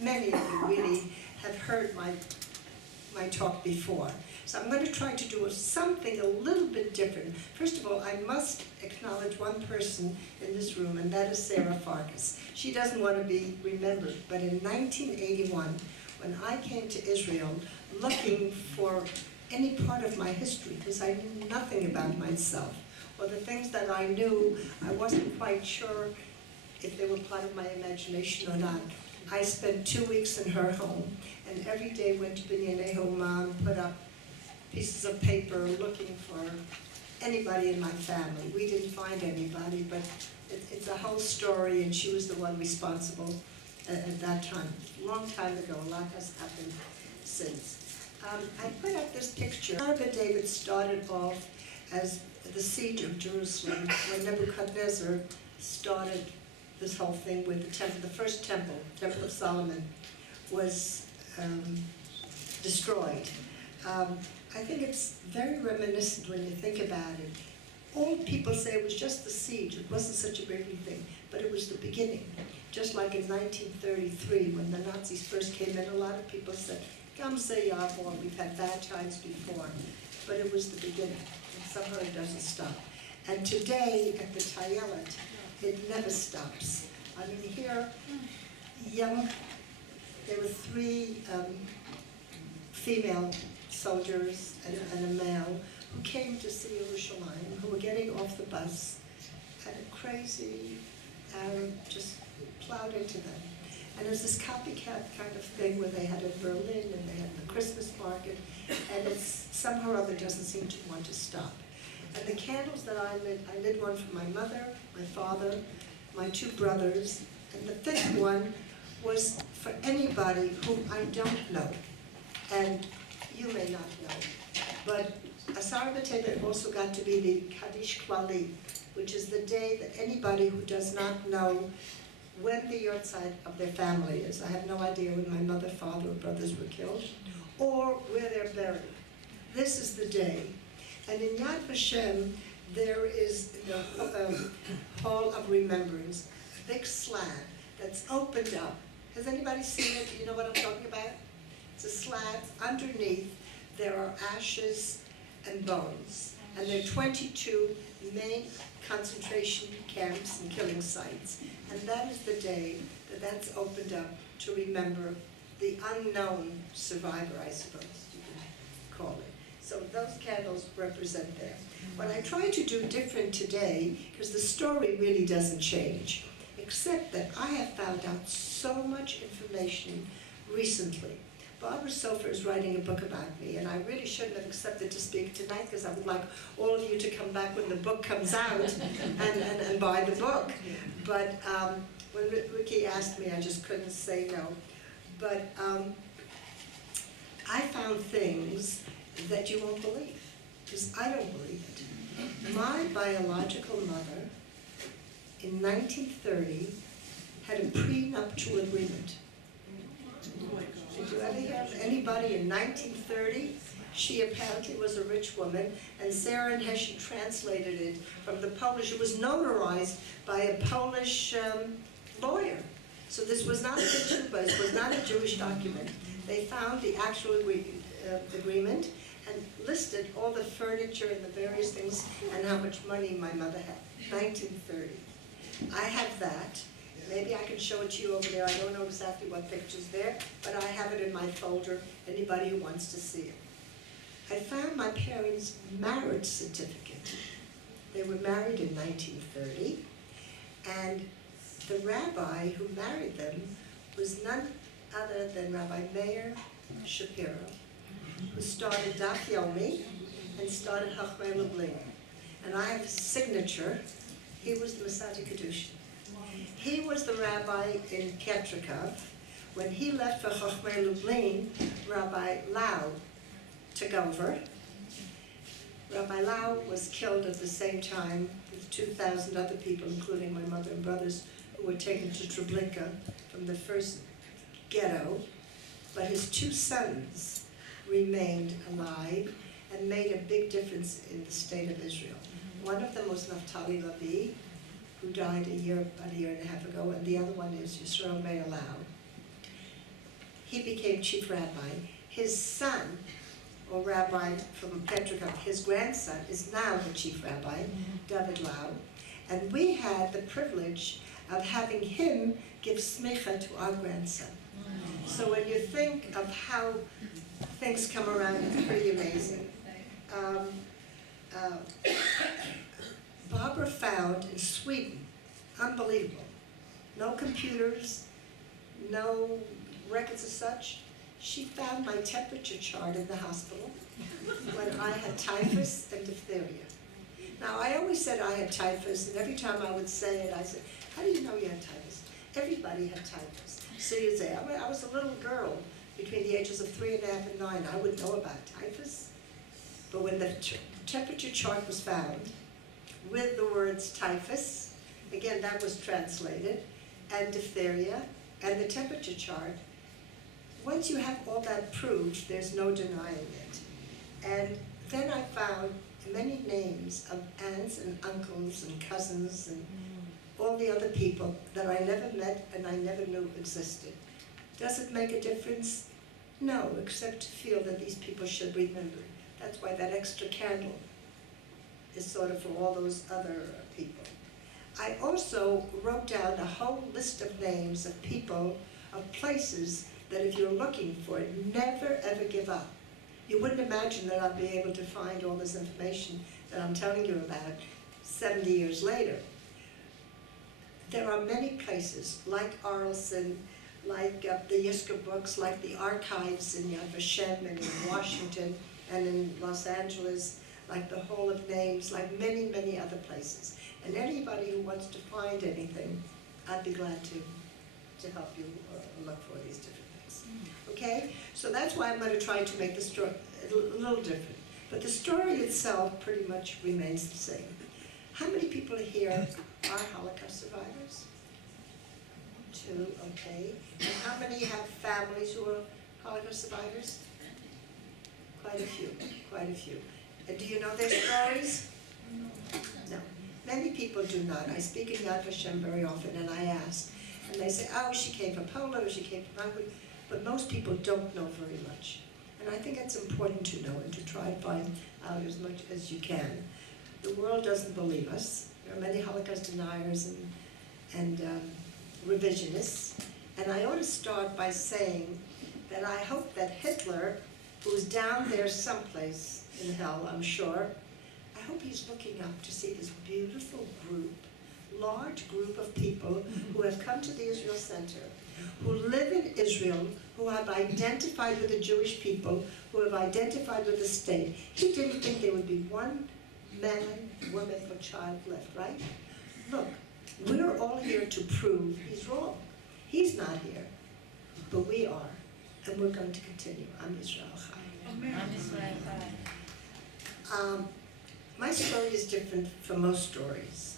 many of you really have heard my talk before. So I'm going to try to do something a little bit different. First of all, I must acknowledge one person in this room, and that is Sarah Farkas. She doesn't want to be remembered, but in 1981, when I came to Israel looking for any part of my history, because I knew nothing about myself, or the things that I knew, I wasn't quite sure if they were part of my imagination or not. I spent 2 weeks in her home, and every day went to Binyanei Homa, put up pieces of paper looking for anybody in my family. We didn't find anybody, but it's a whole story, and she was the one responsible at that time. A long time ago, a lot has happened since. I put up this picture. Sarah David started off as the siege of Jerusalem when Nebuchadnezzar started this whole thing with the temple. The first temple, Temple of Solomon, was destroyed. I think it's very reminiscent when you think about it. All people say it was just the siege. It wasn't such a great thing, but it was the beginning. Just like in 1933, when the Nazis first came in, a lot of people said, "Come say Yavor, we've had bad times before," but it was the beginning, and somehow it doesn't stop. And today at the Tayelet, it never stops. I mean, here, there were 3 female soldiers and a male who came to see Yerushalayim, who were getting off the bus, and a crazy Arab just plowed into them. And it was this copycat kind of thing where they had in Berlin and they had the Christmas market, and it's somehow or other doesn't seem to want to stop. And the candles that I lit one for my mother, my father, my 2 brothers, and the 5th one was for anybody whom I don't know, and you may not know. But Asar B'Tevet also got to be the Kaddish Klali, which is the day that anybody who does not know when the yahrzeit of their family is. I have no idea when my mother, father, or brothers were killed, or where they're buried. This is the day. And in Yad Vashem, there is the Hall of Remembrance, a big slab that's opened up. Has anybody seen it? Do you know what I'm talking about? It's a slab. Underneath, there are ashes and bones. And there are 22 main concentration camps and killing sites. And that is the day that that's opened up to remember the unknown survivor, I suppose you could call it. So those candles represent that. What I try to do different today, because the story really doesn't change, except that I have found out so much information recently. Barbara Sofer is writing a book about me, and I really shouldn't have accepted to speak tonight because I would like all of you to come back when the book comes out and buy the book. But when Ricky asked me, I just couldn't say no. But I found things that you won't believe, because I don't believe it. My biological mother, in 1930, had a prenuptial agreement. Did you ever hear of anybody in 1930? She apparently was a rich woman, and Sarah and Heshe translated it from the Polish. It was notarized by a Polish lawyer. So this was not a ketubah, this was not a Jewish document. They found the actual agreement and listed all the furniture and the various things and how much money my mother had. 1930. I have that. Maybe I can show it to you over there. I don't know exactly what picture's there, but I have it in my folder, anybody who wants to see it. I found my parents' marriage certificate. They were married in 1930, and the rabbi who married them was none other than Rabbi Meir Shapiro, who started Daf Yomi and started Chachmei Lublin. And I have his signature. He was the Masadi Kedushin. He was the rabbi in Ketrikov. When he left for Chachmei Lublin, Rabbi Lau took over. Rabbi Lau was killed at the same time with 2,000 other people, including my mother and brothers, who were taken to Treblinka from the first ghetto. But his 2 sons remained alive and made a big difference in the state of Israel. One of them was Naftali Lavi, who died about a year and a half ago, and the other one is Yisrael Meir Lau. he became chief rabbi. His son, or rabbi from Petrograd, his grandson, is now the chief rabbi, David Lau. And we had the privilege of having him give smicha to our grandson. So when you think of how things come around, it's pretty amazing. Barbara found in Sweden, unbelievable, no computers, no records as such, she found my temperature chart in the hospital when I had typhus and diphtheria. Now, I always said I had typhus, and every time I would say it, I said, how do you know you had typhus? Everybody had typhus. So you'd say, I was a little girl between the ages of 3.5 and 9. I wouldn't know about typhus. But when the temperature chart was found, with the words typhus, again, that was translated, and diphtheria, and the temperature chart, once you have all that proved, there's no denying it. And then I found many names of aunts and uncles and cousins and all the other people that I never met and I never knew existed. Does it make a difference? No, except to feel that these people should remember. That's why that extra candle is sort of for all those other people. I also wrote down a whole list of names of people, of places that if you're looking for it, never ever give up. You wouldn't imagine that I'd be able to find all this information that I'm telling you about 70 years later. There are many places, like Arlson, like the Yisker books, like the archives in Yad Vashem and in Washington and in Los Angeles, like the Hall of Names, like many, many other places. And anybody who wants to find anything, I'd be glad to help you look for these different things. Okay? So that's why I'm going to try to make the story a little different. But the story itself pretty much remains the same. How many people here are Holocaust survivors? 2, okay. And how many have families who are Holocaust survivors? Quite a few, quite a few. And do you know their stories? No. Many people do not. I speak in Yad Vashem very often and I ask. And they say, oh, she came from Poland or she came from Hungary. But most people don't know very much. And I think it's important to know and to try and find out as much as you can. The world doesn't believe us. There are many Holocaust deniers and revisionists. And I ought to start by saying that I hope that Hitler, who's down there someplace in hell, I'm sure, I hope he's looking up to see this beautiful group, large group of people who have come to the Israel Center, who live in Israel, who have identified with the Jewish people, who have identified with the state. He didn't think there would be one man, woman, or child left, right? Look, we're all here to prove he's wrong. He's not here, but we are, and we're going to continue. I'm Israel Chai. My story is different from most stories.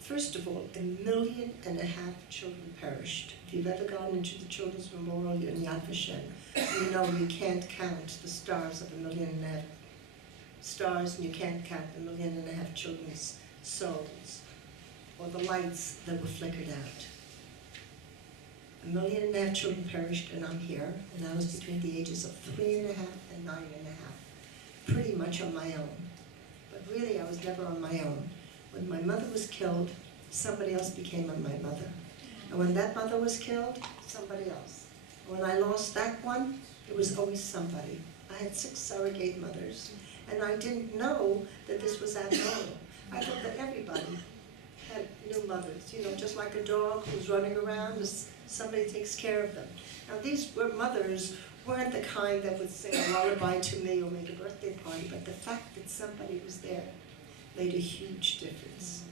First of all, 1.5 million children perished. If you've ever gone into the Children's Memorial in Yad Vashem, you know you can't count the stars of 1.5 million stars, and you can't count 1.5 million children's souls, or the lights that were flickered out. 1.5 million children perished, and I'm here, and I was between the ages of 3.5 and 9.5, pretty much on my own. But really, I was never on my own. When my mother was killed, somebody else became my mother. And when that mother was killed, somebody else. When I lost that one, it was always somebody. I had 6 surrogate mothers, and I didn't know that this was abnormal. I thought that everybody had new mothers, you know, just like a dog who's running around, somebody takes care of them. Now these mothers weren't the kind that would sing a lullaby to me or make a birthday party, but the fact that somebody was there made a huge difference.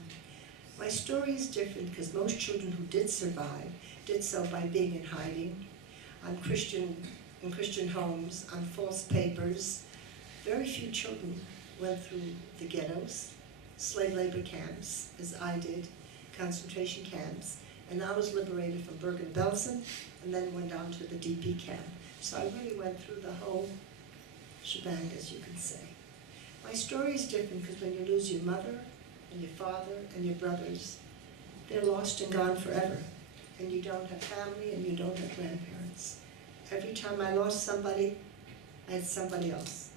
My story is different because most children who did survive did so by being in hiding, in Christian homes, on false papers. Very few children went through the ghettos, slave labor camps, as I did, concentration camps, and I was liberated from Bergen Belsen and then went on to the DP camp. So I really went through the whole shebang, as you can say. My story is different because when you lose your mother and your father and your brothers, they're lost and gone forever. And you don't have family and you don't have grandparents. Every time I lost somebody, I had somebody else.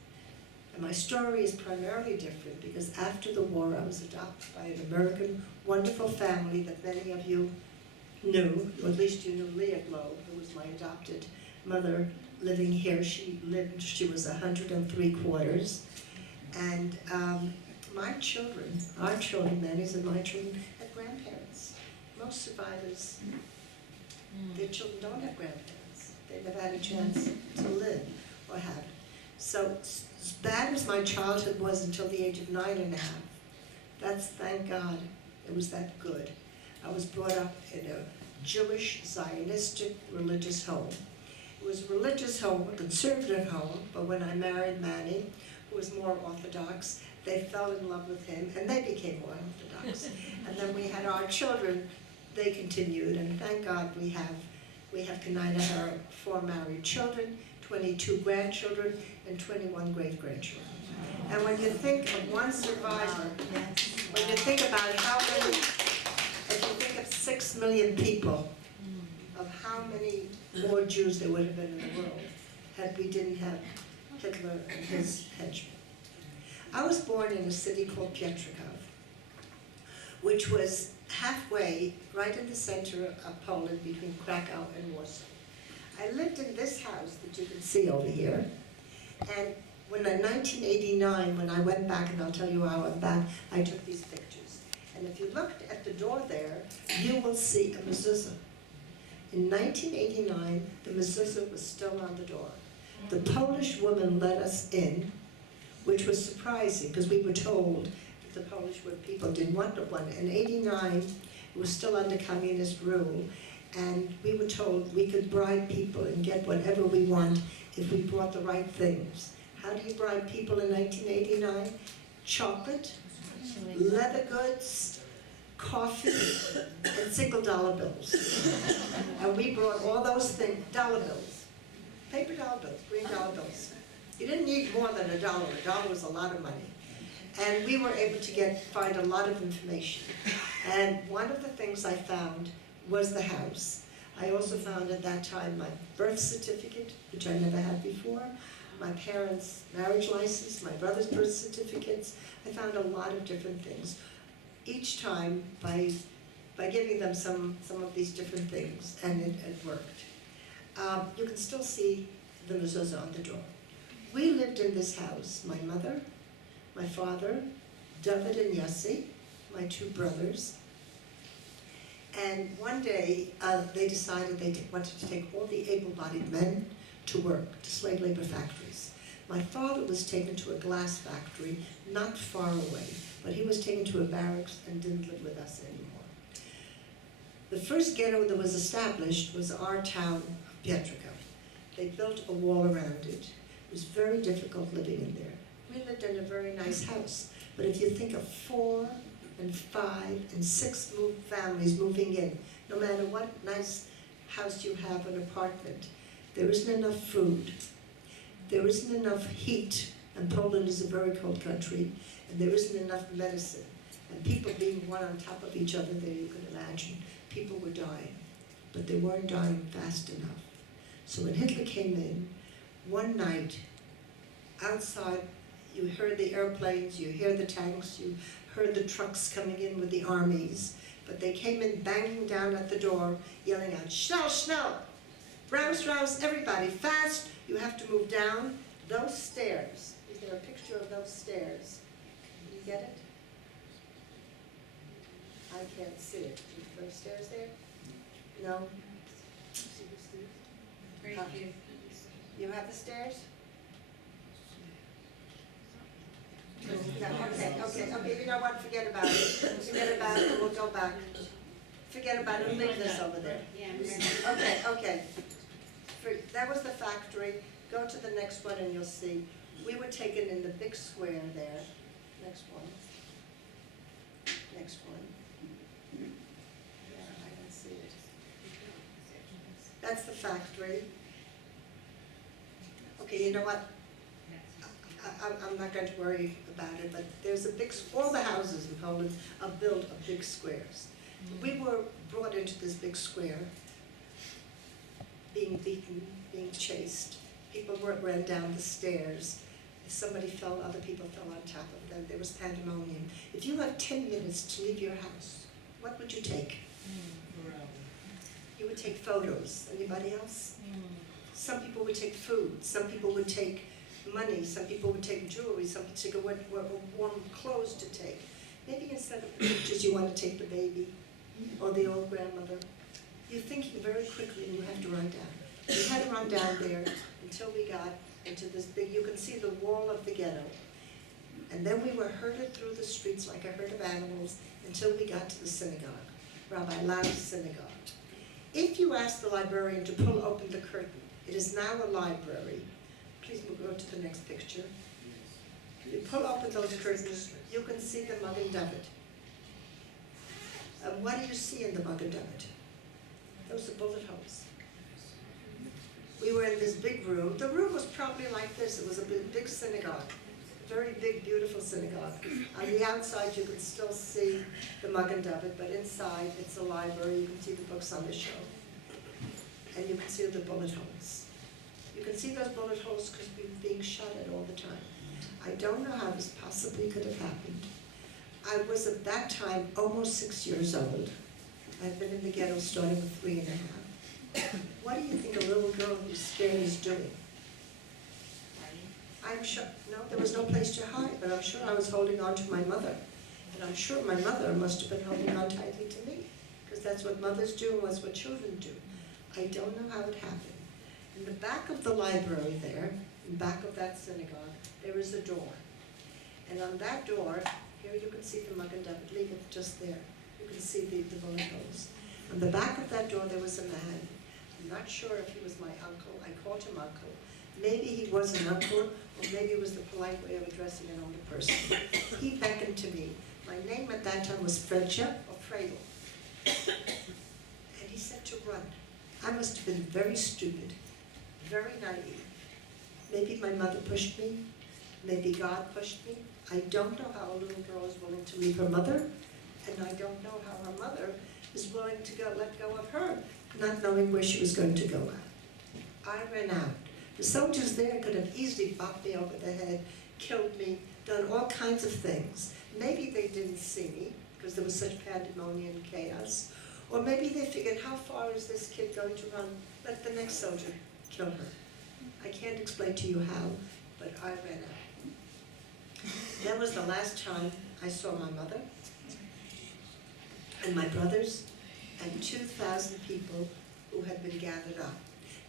And my story is primarily different because after the war I was adopted by an American wonderful family that many of you knew, or at least you knew Leah Globe, who was my adopted mother living here. She was 103 quarters. And my children, our children, Manny's and my children, had grandparents. Most survivors, their children don't have grandparents. They never had a chance to live or have it. So as bad as my childhood was until the age of 9.5, that's, thank God, it was that good. I was brought up in a Jewish, Zionistic, religious home. It was a religious home, a conservative home, but when I married Manny, who was more Orthodox, they fell in love with him, and they became more Orthodox. And then we had our children, they continued, and thank God we have Kanina, her 4 married children, 22 grandchildren, and 21 great-grandchildren. And when you think of one survivor, when you think about how many, if you think of 6 million people, of how many more Jews there would have been in the world had we didn't have Hitler and his henchmen. I was born in a city called Pietrków, which was halfway, right in the center of Poland, between Krakow and Warsaw. I lived in this house that you can see over here, and when in 1989, when I went back, and I'll tell you how I went back, I took these pictures. And if you looked at the door there, you will see a mezuzah. In 1989, the mezuzah was still on the door. The Polish woman let us in, which was surprising, because we were told that the Polish people didn't want one. In 89, it was still under communist rule, and we were told we could bribe people and get whatever we want if we brought the right things. How do you bribe people in 1989? Chocolate, leather goods, coffee, and $1 bills. And we brought all those things, dollar bills, paper dollar bills, green dollar bills. You didn't need more than $1. $1 was a lot of money. And we were able to find a lot of information. And one of the things I found was the house. I also found at that time my birth certificate, which I never had before, my parents' marriage license, my brother's birth certificates. I found a lot of different things. Each time by giving them some of these different things, and it worked. You can still see the mezuzah on the door. We lived in this house, my mother, my father, David and Yossi, my 2 brothers. And one day, they decided they wanted to take all the able-bodied men to work, to slave labor factories. My father was taken to a glass factory not far away, but he was taken to a barracks and didn't live with us anymore. The first ghetto that was established was our town of Pietrków. They built a wall around it. It was very difficult living in there. We lived in a very nice house, but if you think of 4 and 5 and 6 families moving in, no matter what nice house you have, an apartment, there isn't enough food, there isn't enough heat, and Poland is a very cold country, and there isn't enough medicine. And people being one on top of each other there, you can imagine, people were dying, but they weren't dying fast enough. So when Hitler came in, one night, outside, you heard the airplanes, you hear the tanks, you heard the trucks coming in with the armies, but they came in banging down at the door, yelling out, "Schnell, schnell! Rouse, rouse, everybody, fast! You have to move down those stairs." Is there a picture of those stairs? Can you get it? I can't see it. Are those stairs there? No? See the stairs? You have the stairs? Okay, you know what, forget about it. Forget about it, we'll go back. Forget about it, leave this over there. Okay. That was the factory. Go to the next one and you'll see. We were taken in the big square there. Next one. Yeah, I can see it. That's the factory. Okay, you know what? I'm not going to worry about it, but there's all the houses in Poland are built of big squares. We were brought into this big square, being beaten, being chased. People ran down the stairs. If somebody fell, other people fell on top of them. There was pandemonium. If you had 10 minutes to leave your house, what would you take? You would take photos. Anybody else? Some people would take food. Some people would take money. Some people would take jewelry. Some people would take warm clothes to take. Maybe instead of the pictures, you want to take the baby or the old grandmother. You're thinking very quickly and you have to run down. We had to run down there until we got into this big, you can see the wall of the ghetto. And then we were herded through the streets like a herd of animals until we got to the synagogue, Rabbi Lau's synagogue. If you ask the librarian to pull open the curtain, it is now a library. Please we'll go to the next picture. You pull open those curtains, you can see the Magen David. And what do you see in the Magen David? Those are bullet holes. We were in this big room. The room was probably like this. It was a big synagogue, very big, beautiful synagogue. On the outside, you could still see the Magen David, but inside, it's a library. You can see the books on the shelf. And you can see the bullet holes. You can see those bullet holes because we were being shot at all the time. I don't know how this possibly could have happened. I was at that time almost 6 years old. I've been in the ghetto starting with 3 and a half. What do you think a little girl who's scared is doing? I'm sure, no, there was no place to hide, but I'm sure I was holding on to my mother. And I'm sure my mother must have been holding on tightly to me, because that's what mothers do and that's what children do. I don't know how it happened. In the back of the library there, in the back of that synagogue, there is a door. And on that door, here you can see the Magen David, leave it just there. You can see the bullet holes. On the back of that door there was a man. I'm not sure if he was my uncle. I called him uncle. Maybe he was an uncle, or maybe it was the polite way of addressing an older person. He beckoned to me. My name at that time was Fredja, or Fredel. And he said to run. I must have been very stupid, very naive. Maybe my mother pushed me. Maybe God pushed me. I don't know how a little girl is willing to leave her mother, and I don't know how her mother is willing to let go of her, not knowing where she was going to go at. I ran out. The soldiers there could have easily bopped me over the head, killed me, done all kinds of things. Maybe they didn't see me, because there was such pandemonium and chaos. Or maybe they figured, how far is this kid going to run? Let the next soldier kill her. I can't explain to you how, but I ran out. That was the last time I saw my mother and my brothers and 2,000 people who had been gathered up.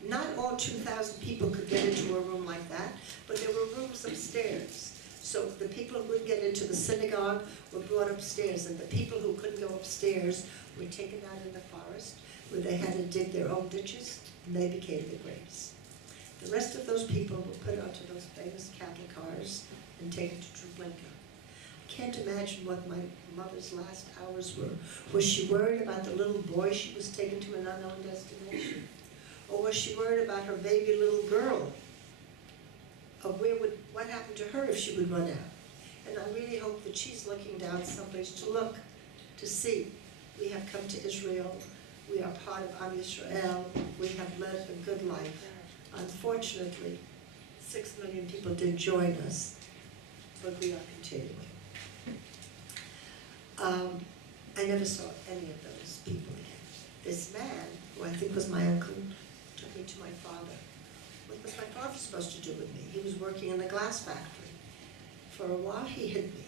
Not all 2,000 people could get into a room like that, but there were rooms upstairs. So the people who would get into the synagogue were brought upstairs, and the people who couldn't go upstairs were taken out in the forest, where they had to dig their own ditches, and they became the graves. The rest of those people were put onto those famous cattle cars and taken to Treblinka. I can't imagine what my mother's last hours were. Was she worried about the little boy she was taken to an unknown destination? Or was she worried about her baby little girl? Of what happened to her if she would run out? And I really hope that she's looking down someplace to look, to see. We have come to Israel. We are part of Am Yisrael. We have led a good life. Unfortunately, 6 million people did join us, but we are continuing. I never saw any of those people again. This man, who I think was my uncle, took me to my father. What was my father supposed to do with me? He was working in a glass factory. For a while he hid me.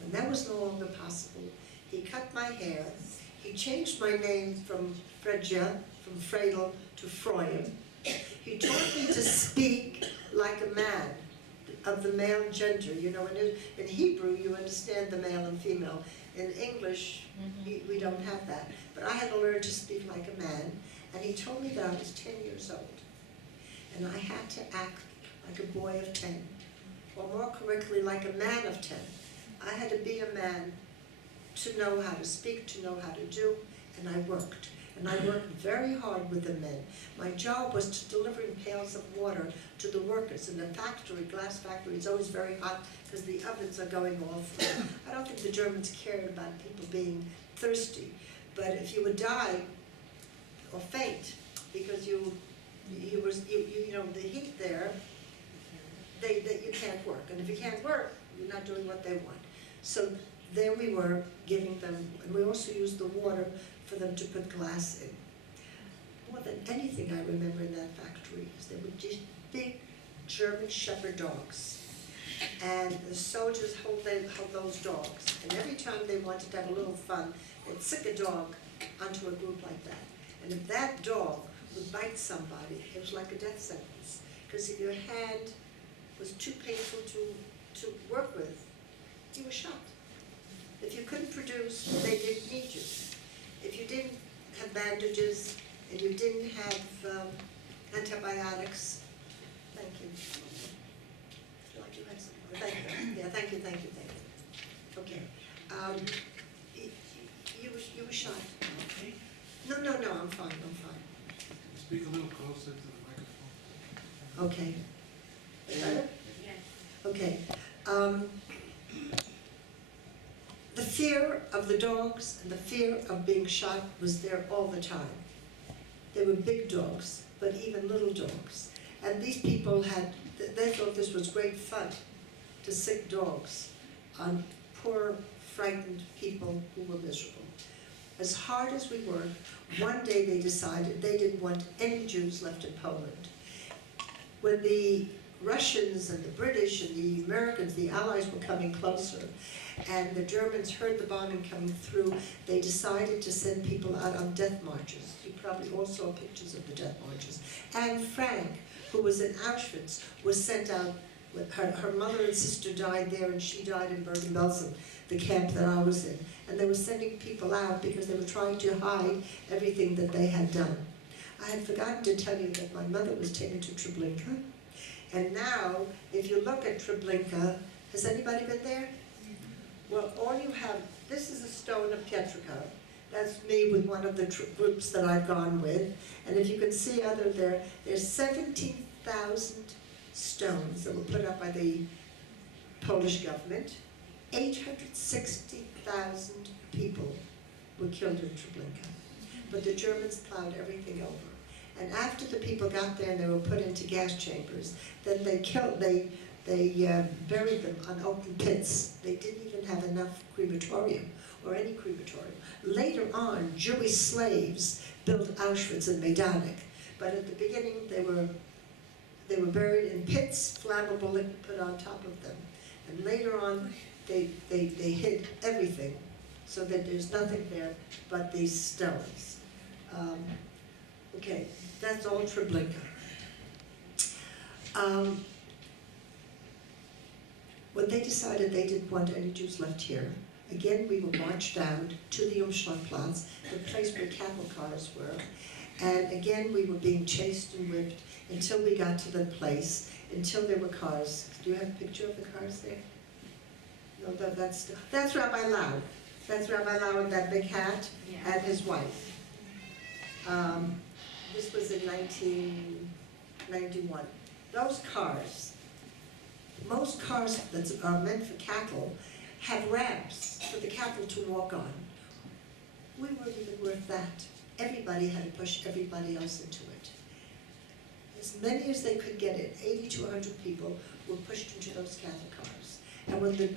When that was no longer possible, he cut my hair. He changed my name from Fredja, from Fredel, to Freud. He taught me to speak like a man, of the male gender. You know, in Hebrew you understand the male and female. In English, we don't have that. But I had to learn to speak like a man, and he told me that I was 10 years old. And I had to act like a boy of 10, or more correctly, like a man of 10. I had to be a man to know how to speak, to know how to do, and I worked. And I worked very hard with the men. My job was to deliver in pails of water to the workers. In the factory, glass factory, it's always very hot because the ovens are going off. I don't think the Germans cared about people being thirsty. But if you would die or faint because you you know, the heat there, you can't work. And if you can't work, you're not doing what they want. So there we were giving them, and we also used the water for them to put glass in. More than anything I remember in that factory is there were just big German Shepherd dogs. And the soldiers held those dogs. And every time they wanted to have a little fun, they'd sick a dog onto a group like that. And if that dog would bite somebody, it was like a death sentence. Because if your hand was too painful to work with, you were shot. If you couldn't produce, they didn't need you. If you didn't have bandages and you didn't have antibiotics, thank you. Like you had some, thank you. Yeah, thank you. Okay. You were shot. Okay. No, I'm fine. Speak a little closer to the microphone. Okay. Better? Yes. Okay. The fear of the dogs and the fear of being shot was there all the time. They were big dogs, but even little dogs. And these people they thought this was great fun, to sick dogs on poor, frightened people who were miserable. As hard as we worked, one day they decided they didn't want any Jews left in Poland. When the Russians and the British and the Americans, the Allies, were coming closer, and the Germans heard the bombing coming through, they decided to send people out on death marches. You probably all saw pictures of the death marches. Anne Frank, who was in Auschwitz, was sent out. With her mother and sister died there, and she died in Bergen Belsen, the camp that I was in. And they were sending people out because they were trying to hide everything that they had done. I had forgotten to tell you that my mother was taken to Treblinka. And now, if you look at Treblinka, has anybody been there? Well, all you have, this is a stone of Pietrka. That's me with one of the groups that I've gone with. And if you can see there's 17,000 stones that were put up by the Polish government. 860,000 people were killed in Treblinka. But the Germans plowed everything over. And after the people got there and they were put into gas chambers, then they buried them on open pits. They didn't even have enough crematorium, or any crematorium. Later on, Jewish slaves built Auschwitz and Majdanek. But at the beginning, they were buried in pits, flammable liquid put on top of them. And later on, they hid everything so that there's nothing there but these stones. Okay, that's all Treblinka. When they decided they didn't want any Jews left here, again we were marched down to the Umschlagplatz, the place where cattle cars were, and again we were being chased and whipped until we got to the place, until there were cars. Do you have a picture of the cars there? No, that's Rabbi Lau. That's Rabbi Lau and that big hat, and his wife. This was in 1991. Those cars, most cars that are meant for cattle, have ramps for the cattle to walk on. We weren't even worth that. Everybody had to push everybody else into it. As many as they could get in, 80 to 100 people, were pushed into those cattle cars. And when the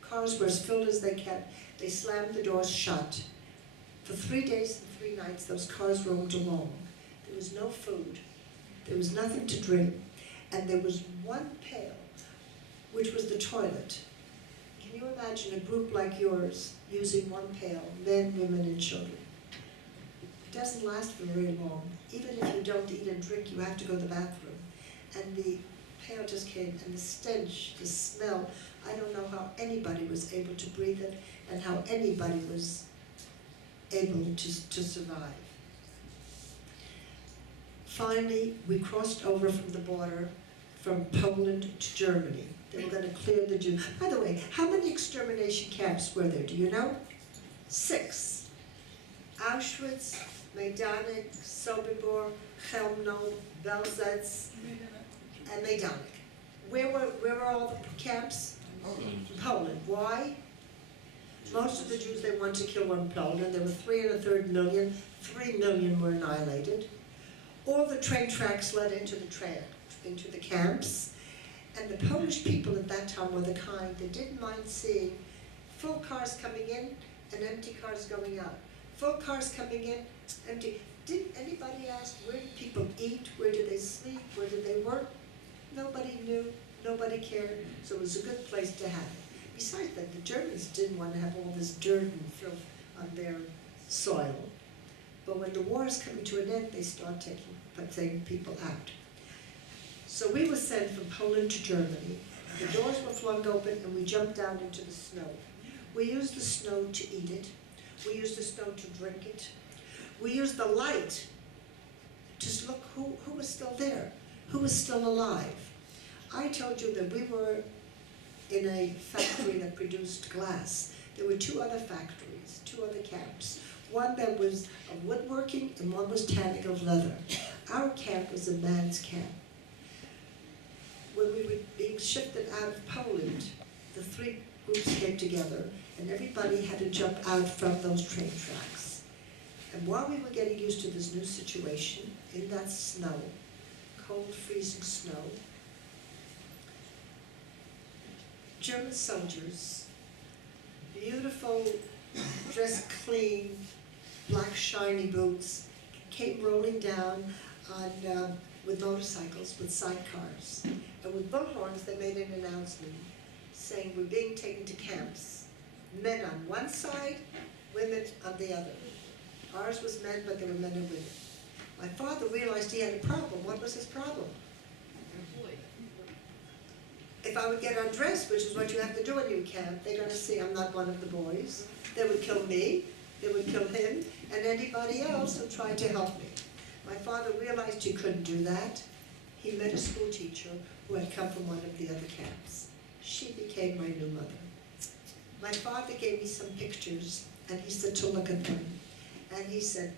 cars were as filled as they kept, they slammed the doors shut. For 3 days and 3 nights, those cars roamed along. There was no food. There was nothing to drink. And there was one pail, which was the toilet. Can you imagine a group like yours using one pail, men, women, and children? It doesn't last for very long. Even if you don't eat and drink, you have to go to the bathroom. And the pail just came, and the stench, the smell, I don't know how anybody was able to breathe it, and how anybody was able to survive. Finally, we crossed over from the border from Poland to Germany. They were going to clear the Jews. By the way, how many extermination camps were there? Do you know? 6. Auschwitz, Majdanek, Sobibor, Chełmno, Belzec, and Majdanek. Where were all the camps? Poland. Why? Most of the Jews they wanted to kill were in Poland. There were 3 1/3 million. 3 million were annihilated. All the train tracks led into the camps, and the Polish people at that time were the kind that didn't mind seeing full cars coming in and empty cars going out. Full cars coming in, empty. Did anybody ask where did people eat, where did they sleep, where did they work? Nobody knew, nobody cared, so it was a good place to have it. Besides that, the Germans didn't want to have all this dirt and filth on their soil. But when the war is coming to an end, they start taking people out. So we were sent from Poland to Germany. The doors were flung open and we jumped down into the snow. We used the snow to eat it. We used the snow to drink it. We used the light to look who was still there, who was still alive. I told you that we were in a factory that produced glass. There were two other factories, two other camps. One that was of woodworking and one was tanning of leather. Our camp was a man's camp. When we were being shifted out of Poland, the three groups came together and everybody had to jump out from those train tracks. And while we were getting used to this new situation, in that snow, cold, freezing snow, German soldiers, beautiful, dressed clean, black shiny boots, came rolling down on with motorcycles, with sidecars. And with bullhorns, they made an announcement saying, we're being taken to camps. Men on one side, women on the other. Ours was men, but there were men and women. My father realized he had a problem. What was his problem? If I would get undressed, which is what you have to do when you camp, they're going to see I'm not one of the boys. They would kill me, they would kill him, and anybody else who tried to help me. My father realized he couldn't do that. He met a school teacher who had come from one of the other camps. She became my new mother. My father gave me some pictures, and he said to look at them. And he said,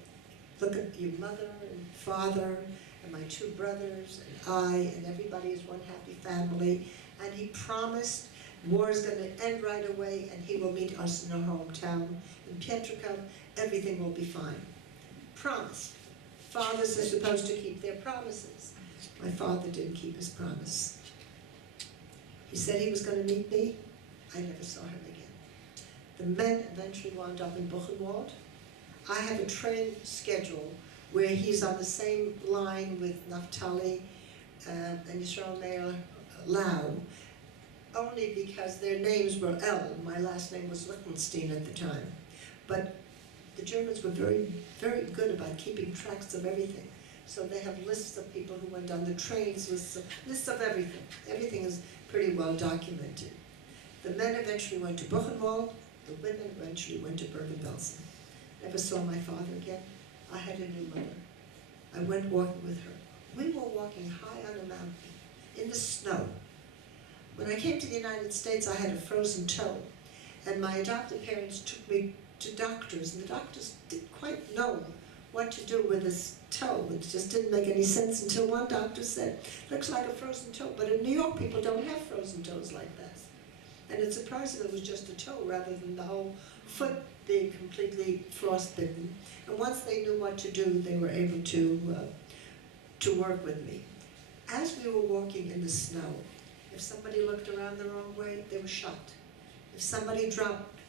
look at your mother and father, and my two brothers, and I, and everybody is one happy family. And he promised war is going to end right away, and he will meet us in our hometown. In Pietrków, everything will be fine. Promise. Fathers are supposed to keep their promises. My father didn't keep his promise. He said he was going to meet me. I never saw him again. The men eventually wound up in Buchenwald. I have a train schedule where he's on the same line with Naftali and Yisrael Meir Lau, only because their names were L. My last name was Lichtenstein at the time. But the Germans were very, very good about keeping tracks of everything. So they have lists of people who went on the trains, lists of everything. Everything is pretty well documented. The men eventually went to Buchenwald. The women eventually went to Bergen Belsen. Never saw my father again. I had a new mother. I went walking with her. We were walking high on a mountain in the snow. When I came to the United States, I had a frozen toe, and my adopted parents took me to doctors, and the doctors didn't quite know what to do with this toe. It just didn't make any sense until one doctor said, looks like a frozen toe, but in New York people don't have frozen toes like that. And it surprised them it was just a toe rather than the whole foot being completely frostbitten. And once they knew what to do, they were able to work with me. As we were walking in the snow, if somebody looked around the wrong way, they were shot. If somebody dropped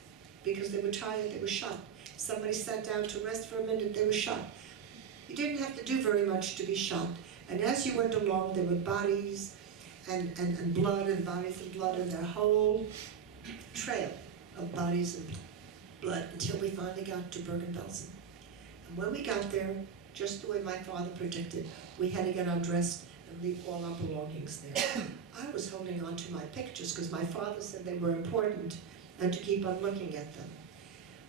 because they were tired, they were shot. If somebody sat down to rest for a minute, they were shot. You didn't have to do very much to be shot. And as you went along, there were bodies and blood and bodies and blood, and their whole trail of bodies and blood until we finally got to Bergen Belsen. And when we got there, just the way my father predicted, we had to get undressed and leave all our belongings there. I was holding on to my pictures because my father said they were important and to keep on looking at them.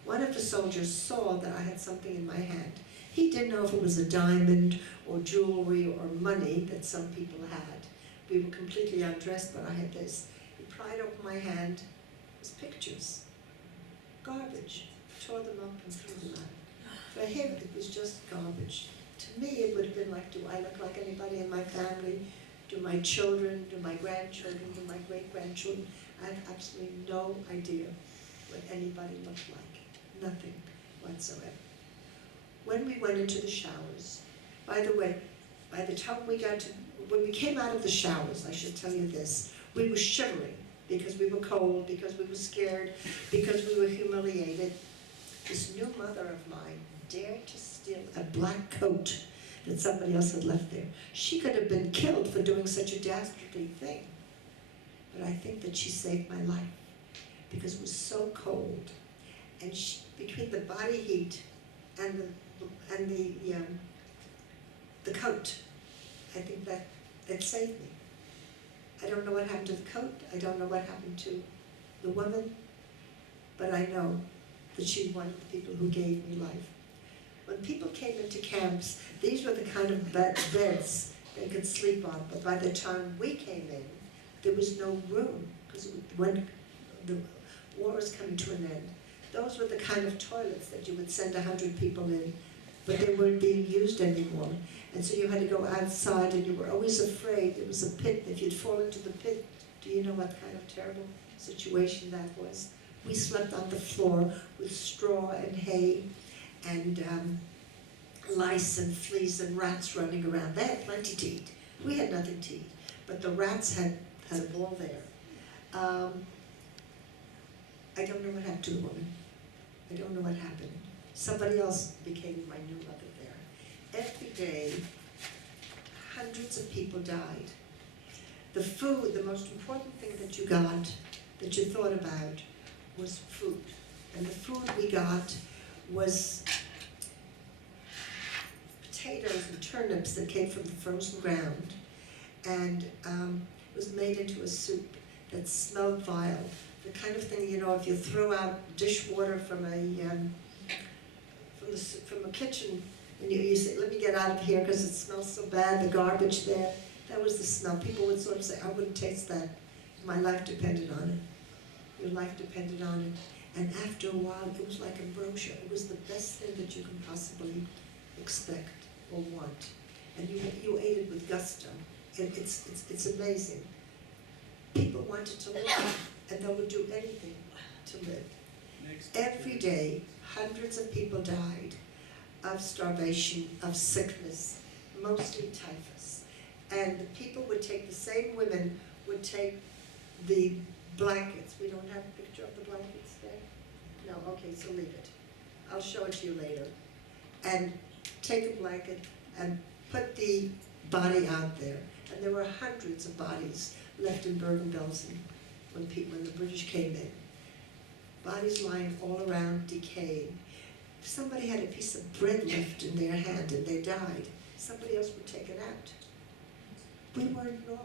One of the soldiers saw that I had something in my hand. He didn't know if it was a diamond or jewelry or money that some people had. We were completely undressed, but I had this. He pried open my hand. It was pictures. Garbage. Tore them up and threw them out. For him, it was just garbage. To me, it would have been like, do I look like anybody in my family? Do my children, do my grandchildren, do my great-grandchildren? I have absolutely no idea what anybody looked like. Nothing whatsoever. When we went into the showers, by the way, by the time when we came out of the showers, I should tell you this, we were shivering because we were cold, because we were scared, because we were humiliated. This new mother of mine dared to steal a black coat that somebody else had left there. She could have been killed for doing such a dastardly thing. But I think that she saved my life because it was so cold. And between the body heat and the coat, I think that saved me. I don't know what happened to the coat. I don't know what happened to the woman. But I know that she was one of the people who gave me life. When people came into camps, these were the kind of beds they could sleep on. But by the time we came in, there was no room, because when the war was coming to an end, those were the kind of toilets that you would send 100 people in, but they weren't being used anymore. And so you had to go outside, and you were always afraid. There was a pit. If you'd fall into the pit, do you know what kind of terrible situation that was? We slept on the floor with straw and hay and lice and fleas and rats running around. They had plenty to eat. We had nothing to eat, but the rats had a ball there. I don't know what happened to the woman. I don't know what happened. Somebody else became my new mother there. Every day, hundreds of people died. The food, the most important thing that you got, that you thought about, was food. And the food we got was potatoes and turnips that came from the frozen ground, and was made into a soup that smelled vile. The kind of thing, you know, if you throw out dishwater from a kitchen, and you say, let me get out of here because it smells so bad, the garbage there, that was the smell. People would sort of say, I wouldn't taste that. My life depended on it. Your life depended on it. And after a while, it was like ambrosia. It was the best thing that you can possibly expect or want. And you ate it with gusto. And it's amazing. People wanted to live, and they would do anything to live. Every day, hundreds of people died of starvation, of sickness, mostly typhus. And the people would take, the same women would take the blankets. We don't have a picture of the blankets there? No, okay, so leave it. I'll show it to you later. And take a blanket and put the body out there. And there were hundreds of bodies left in Bergen Belsen when the British came in. Bodies lying all around, decaying. If somebody had a piece of bread left in their hand and they died, somebody else would take it out. We weren't normal.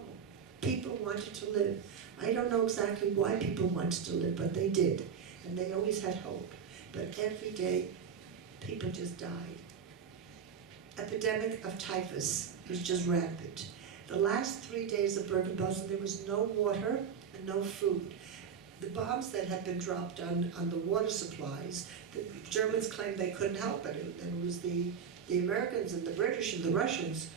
People wanted to live. I don't know exactly why people wanted to live, but they did. And they always had hope. But every day, people just died. Epidemic of typhus was just rampant. The last 3 days of Bergen Belsen, there was no water and no food. The bombs that had been dropped on the water supplies, the Germans claimed they couldn't help it. And it was the Americans and the British and the Russians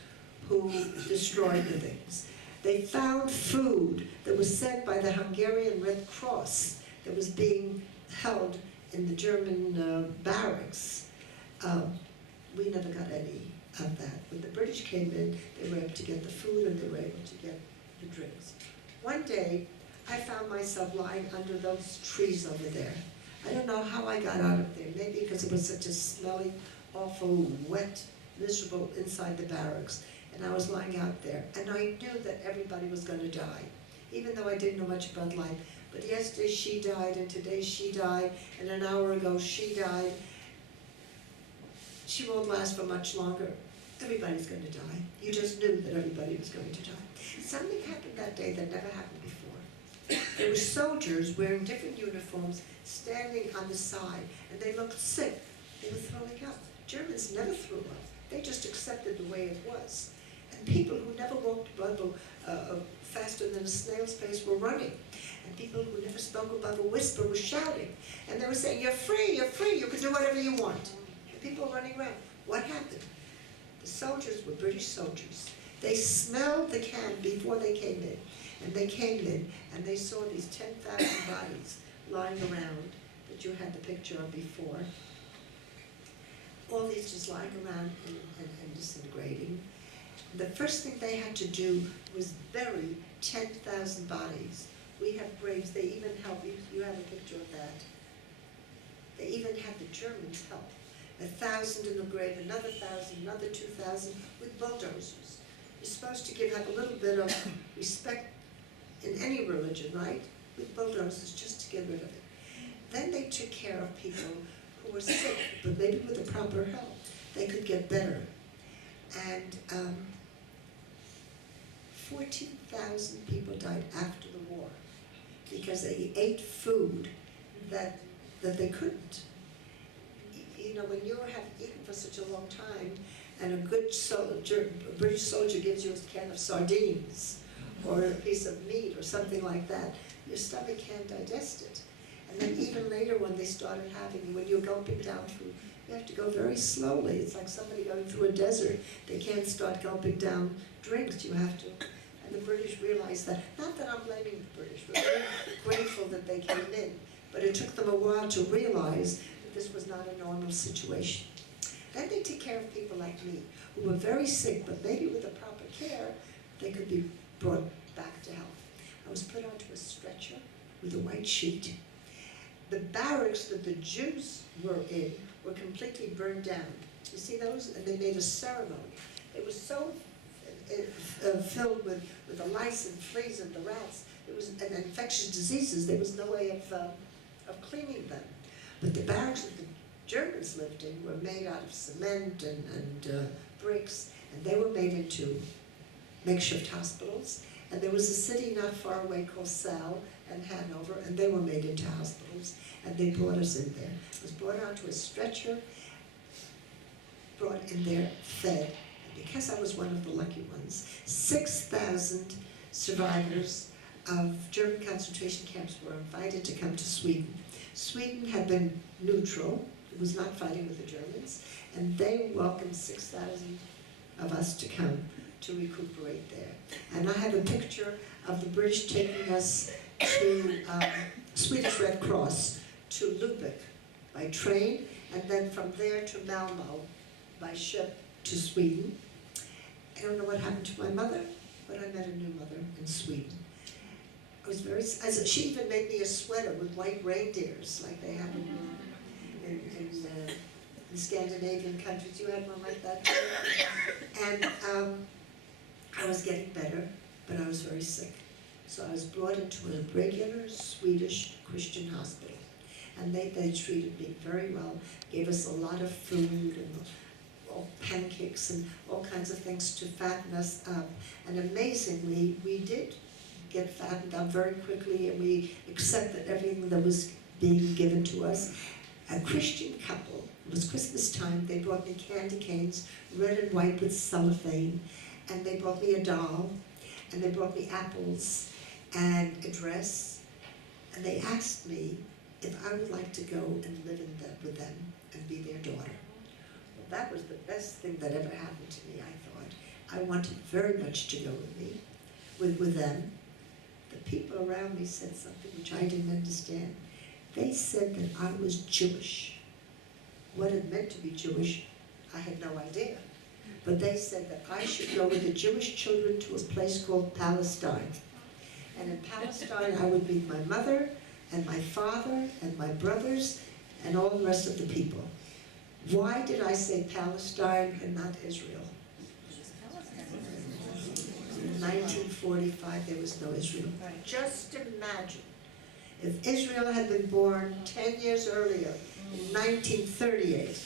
who destroyed the things. They found food that was sent by the Hungarian Red Cross that was being held in the German barracks. We never got any of that. When the British came in, they were able to get the food and they were able to get the drinks. One day, I found myself lying under those trees over there. I don't know how I got out of there. Maybe because it was such a smelly, awful, wet, miserable inside the barracks. And I was lying out there. And I knew that everybody was going to die, even though I didn't know much about life. But yesterday she died, and today she died, and an hour ago she died. She won't last for much longer. Everybody's going to die. You just knew that everybody was going to die. Something happened that day that never happened before. There were soldiers wearing different uniforms standing on the side, and they looked sick. They were throwing up. Germans never threw up. They just accepted the way it was. And people who never walked faster than a snail's pace were running. And people who never spoke above a whisper were shouting. And they were saying, you're free, you can do whatever you want. And people were running around. What happened? The soldiers were British soldiers. They smelled the camp before they came in. And they came in, and they saw these 10,000 bodies lying around that you had the picture of before. All these just lying around and disintegrating. The first thing they had to do was bury 10,000 bodies. We have graves, they even help, you have a picture of that. They even had the Germans help. 1,000 in the grave, another 1,000, another 2,000 with bulldozers. You're supposed to have a little bit of respect in any religion, right? With bulldozers, just to get rid of it. Then they took care of people who were sick, but maybe with the proper help, they could get better. And 14,000 people died after the war because they ate food that they couldn't. You know, when you have eaten for such a long time, and a good soldier, a British soldier gives you a can of sardines, or a piece of meat, or something like that, your stomach can't digest it. And then even later when they started having, when you're gulping down food, you have to go very slowly. It's like somebody going through a desert. They can't start gulping down drinks. You have to. And the British realized that. Not that I'm blaming the British. We're very grateful that they came in. But it took them a while to realize that this was not a normal situation. Then they took care of people like me, who were very sick, but maybe with the proper care, they could be brought back to health. I was put onto a stretcher with a white sheet. The barracks that the Jews were in were completely burned down. You see those? And they made a ceremony. It was so filled with the lice and fleas and the rats, and infectious diseases, there was no way of cleaning them. But the barracks that the Germans lived in were made out of cement and bricks, and they were made into makeshift hospitals. And there was a city not far away called Saal and Hanover, and they were made into hospitals, and they brought us in there. I was brought onto a stretcher, brought in there, fed. And because I was one of the lucky ones, 6,000 survivors of German concentration camps were invited to come to Sweden. Sweden had been neutral, it was not fighting with the Germans, and they welcomed 6,000 of us to come to recuperate there. And I have a picture of the British taking us to Swedish Red Cross to Lübeck by train, and then from there to Malmö by ship to Sweden. I don't know what happened to my mother, but I met a new mother in Sweden. I was very, she even made me a sweater with white reindeers, like they have in Scandinavian countries. You had one like that too? And I was getting better, but I was very sick. So I was brought into a regular Swedish Christian hospital. And they treated me very well, gave us a lot of food and all pancakes and all kinds of things to fatten us up. And amazingly, we did get fattened up very quickly, and we accepted everything that was being given to us. A Christian couple, it was Christmas time, they brought me candy canes, red and white with cellophane, and they brought me a doll, and they brought me apples and a dress, and they asked me if I would like to go and live with them and be their daughter. Well, that was the best thing that ever happened to me, I thought. I wanted very much to go with them. The people around me said something which I didn't understand. They said that I was Jewish. What it meant to be Jewish, I had no idea. But they said that I should go with the Jewish children to a place called Palestine. And in Palestine, I would meet my mother and my father and my brothers and all the rest of the people. Why did I say Palestine and not Israel? In 1945, there was no Israel. Just imagine if Israel had been born 10 years earlier, in 1938,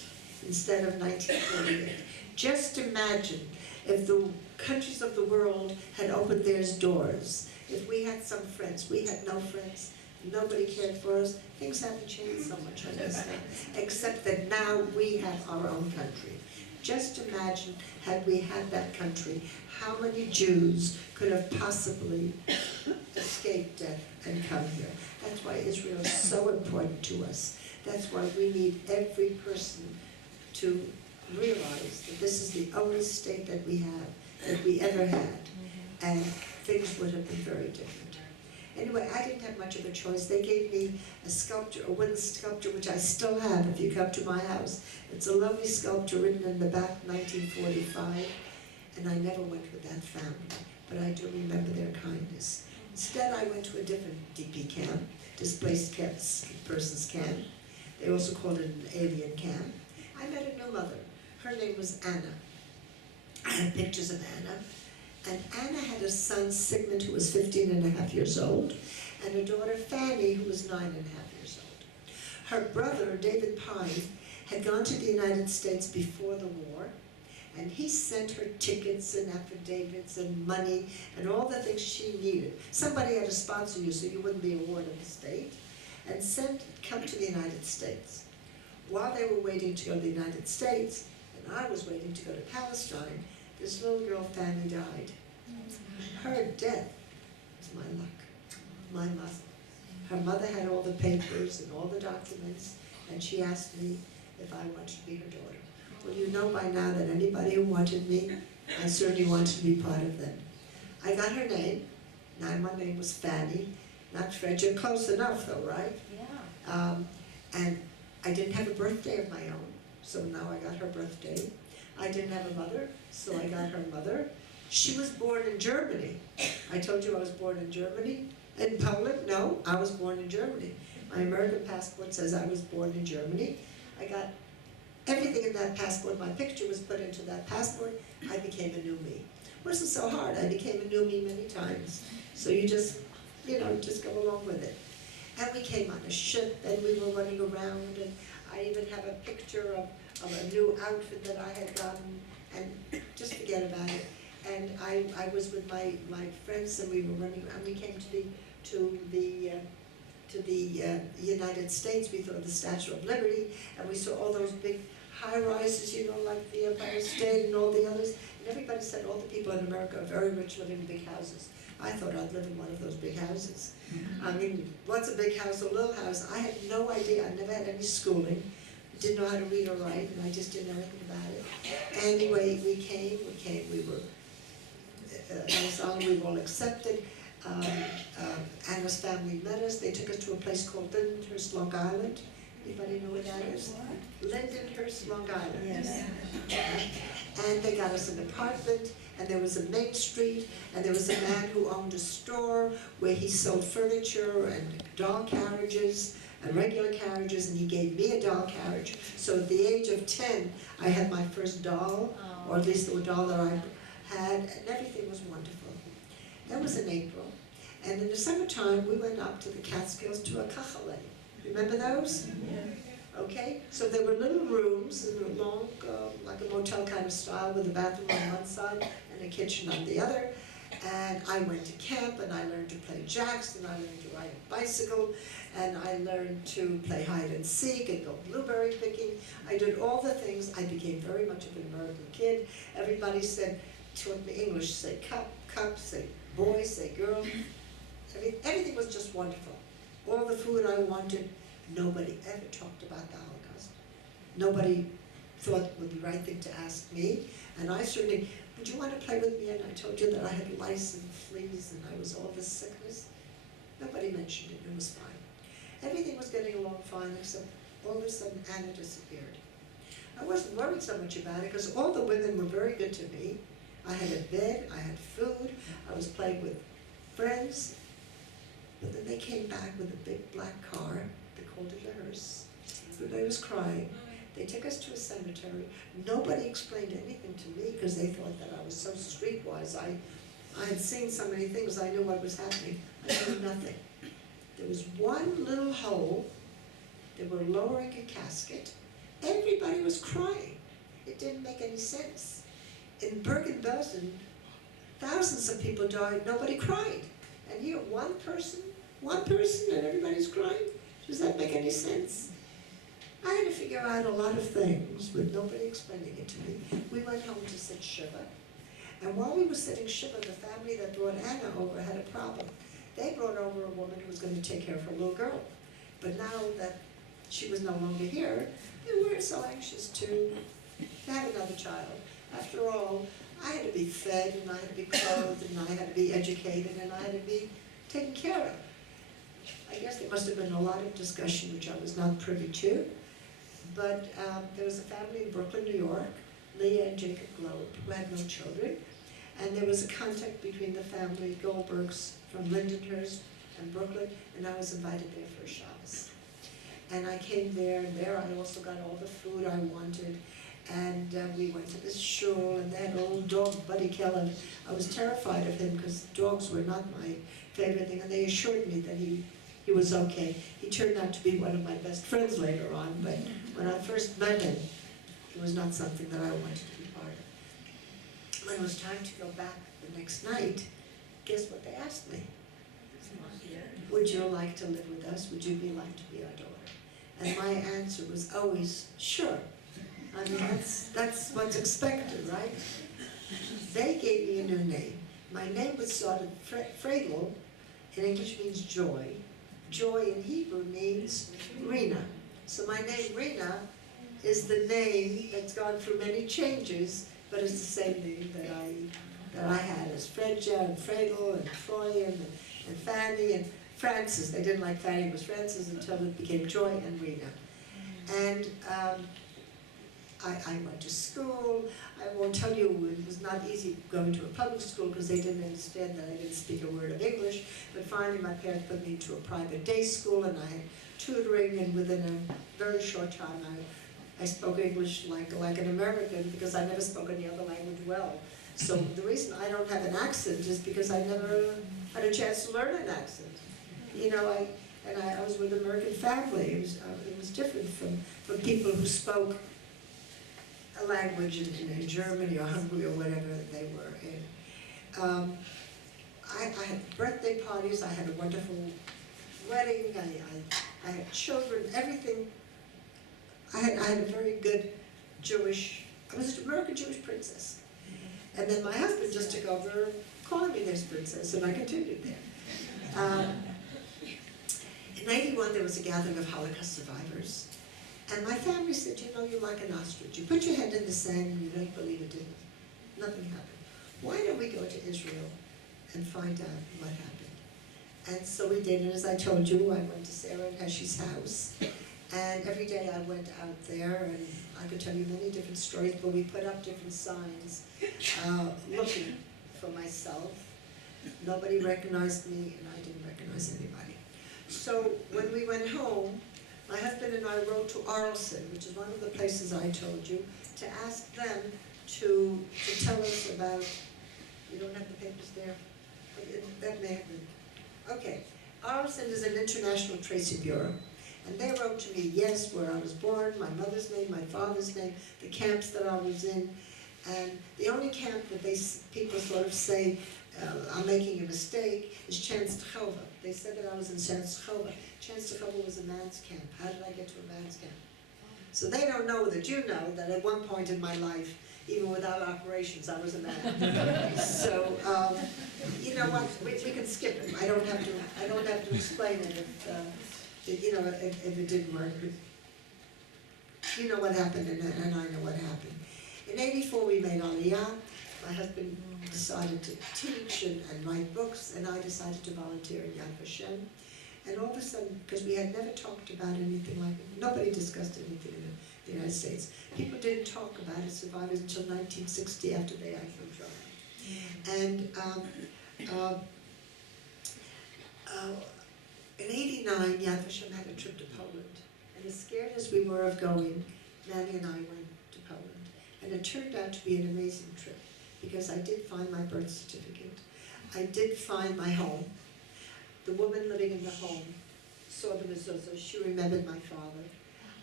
instead of 1948. Just imagine if the countries of the world had opened their doors. If we had some friends, we had no friends, nobody cared for us. Things haven't changed so much, I guess, except that now we have our own country. Just imagine, had we had that country, how many Jews could have possibly escaped death and come here. That's why Israel is so important to us. That's why we need every person to realize that this is the only state that we have, that we ever had, and things would have been very different. Anyway, I didn't have much of a choice. They gave me a sculpture, a wooden sculpture, which I still have if you come to my house. It's a lovely sculpture written in the back, 1945. and I never went with that family, but I do remember their kindness. Instead, I went to a different DP camp, displaced persons camp. They also called it an alien camp. I met a new mother. Her name was Anna. I have pictures of Anna. And Anna had a son, Sigmund, who was 15 and a half years old, and a daughter, Fanny, who was 9 and a half years old. Her brother, David Pine, had gone to the United States before the war, and he sent her tickets and affidavits and money and all the things she needed. Somebody had to sponsor you so you wouldn't be a ward of the state, and come to the United States. While they were waiting to go to the United States, and I was waiting to go to Palestine, this little girl, Fanny, died. Her death was my luck, my mother. Her mother had all the papers and all the documents, and she asked me if I wanted to be her daughter. Well, you know by now that anybody who wanted me, I certainly wanted to be part of them. I got her name. Now my name was Fanny, not Fred. You're close enough though, right? Yeah. And I didn't have a birthday of my own, so now I got her birthday. I didn't have a mother, so I got her mother. She was born in Germany. I told you I was born in Germany. In Poland? No, I was born in Germany. My American passport says I was born in Germany. I got everything in that passport. My picture was put into that passport. I became a new me. It wasn't so hard. I became a new me many times. So you just go along with it. And we came on a ship, and we were running around, and I even have a picture of a new outfit that I had gotten, and just forget about it. And I was with my friends, and we were running around. We came to the United States. We thought of the Statue of Liberty, and we saw all those big high-rises, like the Empire State and all the others. And everybody said all the people in America are very rich, living in big houses. I thought I'd live in one of those big houses. I mean, what's a big house, a little house? I had no idea. I never had any schooling. Didn't know how to read or write, and I just didn't know anything about it. Anyway, we came, we were, as long as we were all accepted. Anna's family met us. They took us to a place called Lindenhurst, Long Island. Anybody know where that is? Lindenhurst, Long Island. Yes. And they got us an apartment, and there was a main street, and there was a man who owned a store where he sold furniture and doll carriages and regular carriages, and he gave me a doll carriage. So at the age of 10, I had my first doll, or at least the doll that I had, and everything was wonderful. That was in April. And in the summertime, we went up to the Catskills to a kachale. Remember those? Yeah. Okay, so there were little rooms in a long, like a motel kind of style, with a bathroom on one side and a kitchen on the other. And I went to camp, and I learned to play jacks, and I learned to ride a bicycle, and I learned to play hide and seek and go blueberry picking. I did all the things. I became very much of an American kid. Everybody taught me English, say cup, say boy, say girl. Everything was just wonderful. All the food I wanted. Nobody ever talked about the Holocaust. Nobody thought it would be the right thing to ask me. And I certainly, would you want to play with me? And I told you that I had lice and fleas and I was all this sickness. Nobody mentioned it. It was fine. Everything was getting along fine, except all of a sudden Anna disappeared. I wasn't worried so much about it because all the women were very good to me. I had a bed, I had food, I was playing with friends. But then they came back with a big black car. They called it a hearse. Everybody was crying. They took us to a cemetery. Nobody explained anything to me because they thought that I was so streetwise. I had seen so many things, I knew what was happening. I knew nothing. There was one little hole. They were lowering a casket. Everybody was crying. It didn't make any sense. In Bergen Belsen, thousands of people died, nobody cried. And here, one person, and everybody's crying? Does that make any sense? I had to figure out a lot of things with nobody explaining it to me. We went home to sit Shiva. And while we were sitting Shiva, the family that brought Anna over had a problem. They brought over a woman who was going to take care of her little girl. But now that she was no longer here, they weren't so anxious to have another child. After all, I had to be fed, and I had to be clothed, and I had to be educated, and I had to be taken care of. I guess there must have been a lot of discussion which I was not privy to. But there was a family in Brooklyn, New York, Leah and Jacob Globe, who had no children. And there was a contact between the family, Goldbergs from Lindenhurst and Brooklyn, and I was invited there for a Shabbos. And I came there, and there I also got all the food I wanted. And we went to this shul, and they had an old dog, Buddy Keller. I was terrified of him because dogs were not my favorite thing, and they assured me that he was okay. He turned out to be one of my best friends later on, but when I first met him, it was not something that I wanted to be part of. When it was time to go back the next night, guess what they asked me? Would you like to live with us? Would you like to be our daughter? And my answer was always, sure. I mean, that's what's expected, right? They gave me a new name. My name was sort of Fredel, in English means joy. Joy in Hebrew means Rena. So my name, Rena, is the name that's gone through many changes, but it's the same name that I had as Fredja and Fredel and Troy and Fanny and Francis. They didn't like Fanny, it was Francis until it became Joy and Rena. And I went to school. I won't tell you, it was not easy going to a public school because they didn't understand that I didn't speak a word of English. But finally my parents put me into a private day school and I had tutoring, and within a very short time I spoke English like an American because I never spoke any other language well. So the reason I don't have an accent is because I never had a chance to learn an accent. You know, I was with an American family. It was different from people who spoke a language in Germany or Hungary or whatever they were in. I had birthday parties, I had a wonderful wedding, I had children, everything. I had a very good I was an American Jewish princess. And then my husband just took over calling me this princess, and I continued there. In '81 there was a gathering of Holocaust survivors. And my family said, you know, you're like an ostrich. You put your head in the sand and you don't believe it didn't. Nothing happened. Why don't we go to Israel and find out what happened? And so we did, and as I told you, I went to Sarah and Heshie's house. And every day I went out there, and I could tell you many different stories, but we put up different signs looking for myself. Nobody recognized me, and I didn't recognize anybody. So when we went home, my husband and I rode to Arleston, which is one of the places I told you, to ask them to tell us about, you don't have the papers there? That may have been. Okay, Arleston is an international tracing bureau. And they wrote to me, yes, where I was born, my mother's name, my father's name, the camps that I was in. And the only camp that people sort of say, I'm making a mistake, is Chanstchova. They said that I was in Chanstchova. Chanstchova was a man's camp. How did I get to a man's camp? So they don't know that you know that at one point in my life, even without operations, I was a man. So, you know what, we can skip it. I don't have to explain it if it didn't work. But you know what happened, and I know what happened. In '84 we made Aliyah. My husband decided to teach and write books, and I decided to volunteer in Yad Vashem. And all of a sudden, because we had never talked about anything like it, nobody discussed anything in the United States. People didn't talk about it, survivors, until 1960 after the Eichmann trial. And in '89, Yad Vashem had a trip to Poland. And as scared as we were of going, Manny and I went to Poland. And it turned out to be an amazing trip, because I did find my birth certificate. I did find my home. The woman living in the home saw the mezuzah. She remembered my father.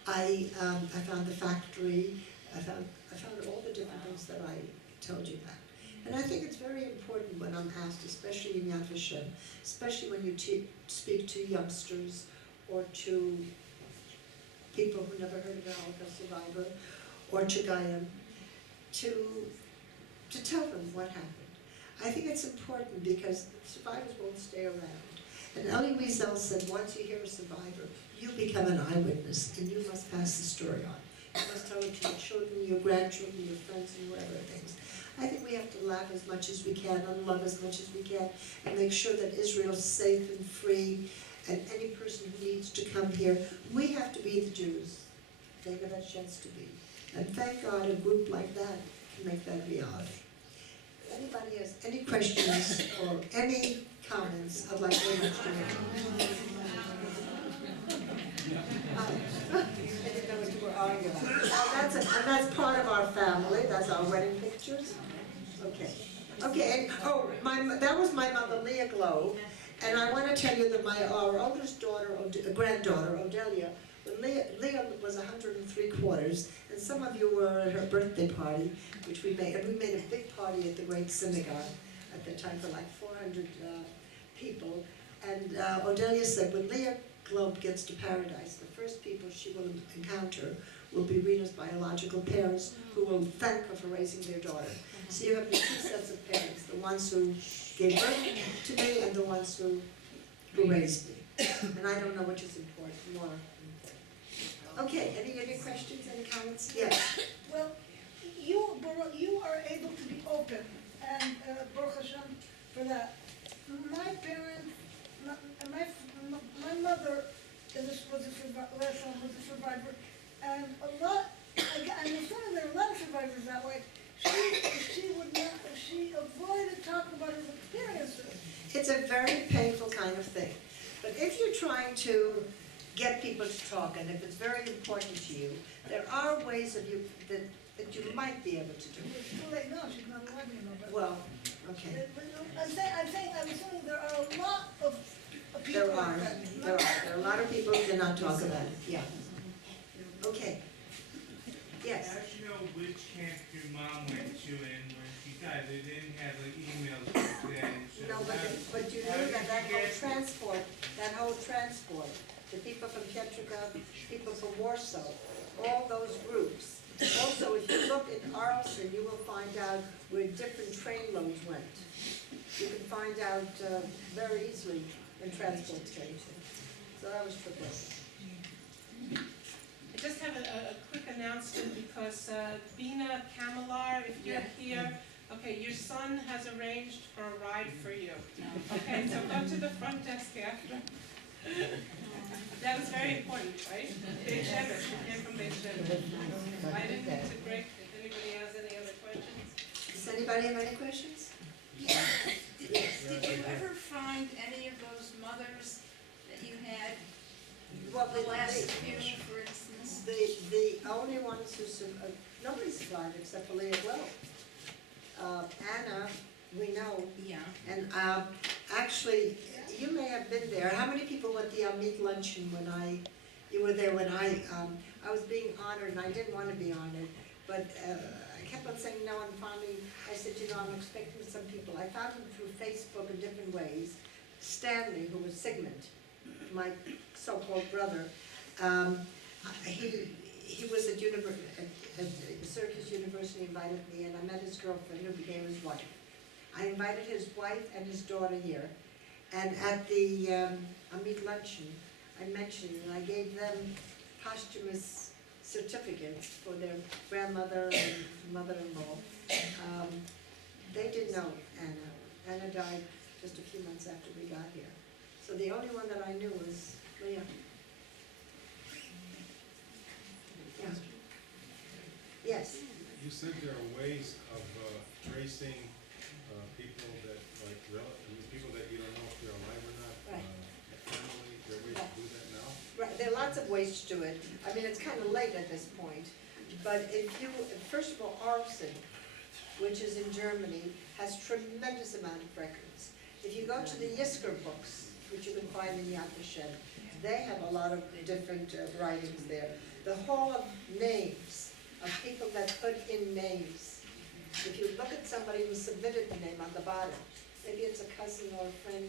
I found the factory. I found all the different things that I told you about. And I think it's very important when I'm asked, especially in Yad Vashem, especially when you speak to youngsters or to people who never heard of a Holocaust survivor, or to Goyim, to tell them what happened. I think it's important because survivors won't stay around. And Elie Wiesel said, once you hear a survivor, you become an eyewitness, and you must pass the story on. You must tell it to your children, your grandchildren, your friends, and whoever things. I think we have to laugh as much as we can, and love as much as we can, and make sure that Israel is safe and free, and any person who needs to come here, we have to be the Jews. They never had a chance to be. And thank God a group like that can make that reality. Anybody has any questions or any comments, I'd like very much to make. I didn't know what you were arguing about. And that's part of our family, that's our wedding pictures. Okay. Okay, and that was my mother, Leah Globe, and I want to tell you that our oldest daughter, granddaughter, Odelia, when Leah was 103 quarters, and some of you were at her birthday party, which we made, and we made a big party at the Great Synagogue at the time for like 400 people, and Odelia said, when Leah Globe gets to paradise, the first people she will encounter will be Rena's biological parents, who will thank her for raising their daughter. So you have the two sets of parents, the ones who gave birth to me and the ones who raised me. And I don't know which is more important. Okay, any questions, any comments? Yes. Well, you are able to be open, and Baruch Hashem for that. My parents, my mother was a survivor, and a lot. I'm assuming there are a lot of survivors that way. She avoided talking about her experiences. It's a very painful kind of thing. But if you're trying to get people to talk, and if it's very important to you, there are ways that you might be able to do it. It's too late now, she's not alive anymore. Well, okay. I'm assuming there are a lot of people There are a lot of people who cannot talk about it, yeah. Okay. Yes. How do you know which camp your mom went to and when she died? They didn't have like emails back then. So No, but you how knew did that you that whole transport, the people from Pietrograd, people from Warsaw, all those groups. Also, if you look in Arlson, you will find out where different train loads went. You can find out very easily in transport stations. So that was triple. I just have a quick announcement because Bina Kamalar, if you're here, okay, your son has arranged for a ride for you. Okay, so come to the front desk after. That was very important, right? Beit Shemesh, you came from Beit Shemesh. I didn't need to break. If anybody has any other questions? Does anybody have any questions? Yes. Did you ever find any of those mothers that you had? Well, The last few, for instance? The only ones who survived, nobody survived except for Leah Glow. Anna, we know, Yeah. and actually, you may have been there. How many people went to the meat luncheon when you were there when I was being honored, and I didn't want to be honored, but I kept on saying no, and finally I said, you know, I'm expecting some people. I found them through Facebook in different ways. Stanley, who was Sigmund, my so-called brother, he was at Syracuse University, invited me, and I met his girlfriend who became his wife. I invited his wife and his daughter here, and at the Amit luncheon, I mentioned, and I gave them posthumous certificates for their grandmother and mother-in-law. They didn't know Anna. Anna died just a few months after we got here. So the only one that I knew was Leah. Yeah. Yes. You said there are ways of tracing people that, people that you don't know if they're alive or not. Right. Family, there are ways to do that now? Right, there are lots of ways to do it. I mean, it's kind of late at this point. But if you, first of all, Arlsen, which is in Germany, has tremendous amount of records. If you go to the Yisker books, which you can find in Yad Vashem, they have a lot of different writings there. The Hall of Names, of people that put in names. If you look at somebody who submitted the name on the bottom, maybe it's a cousin or a friend,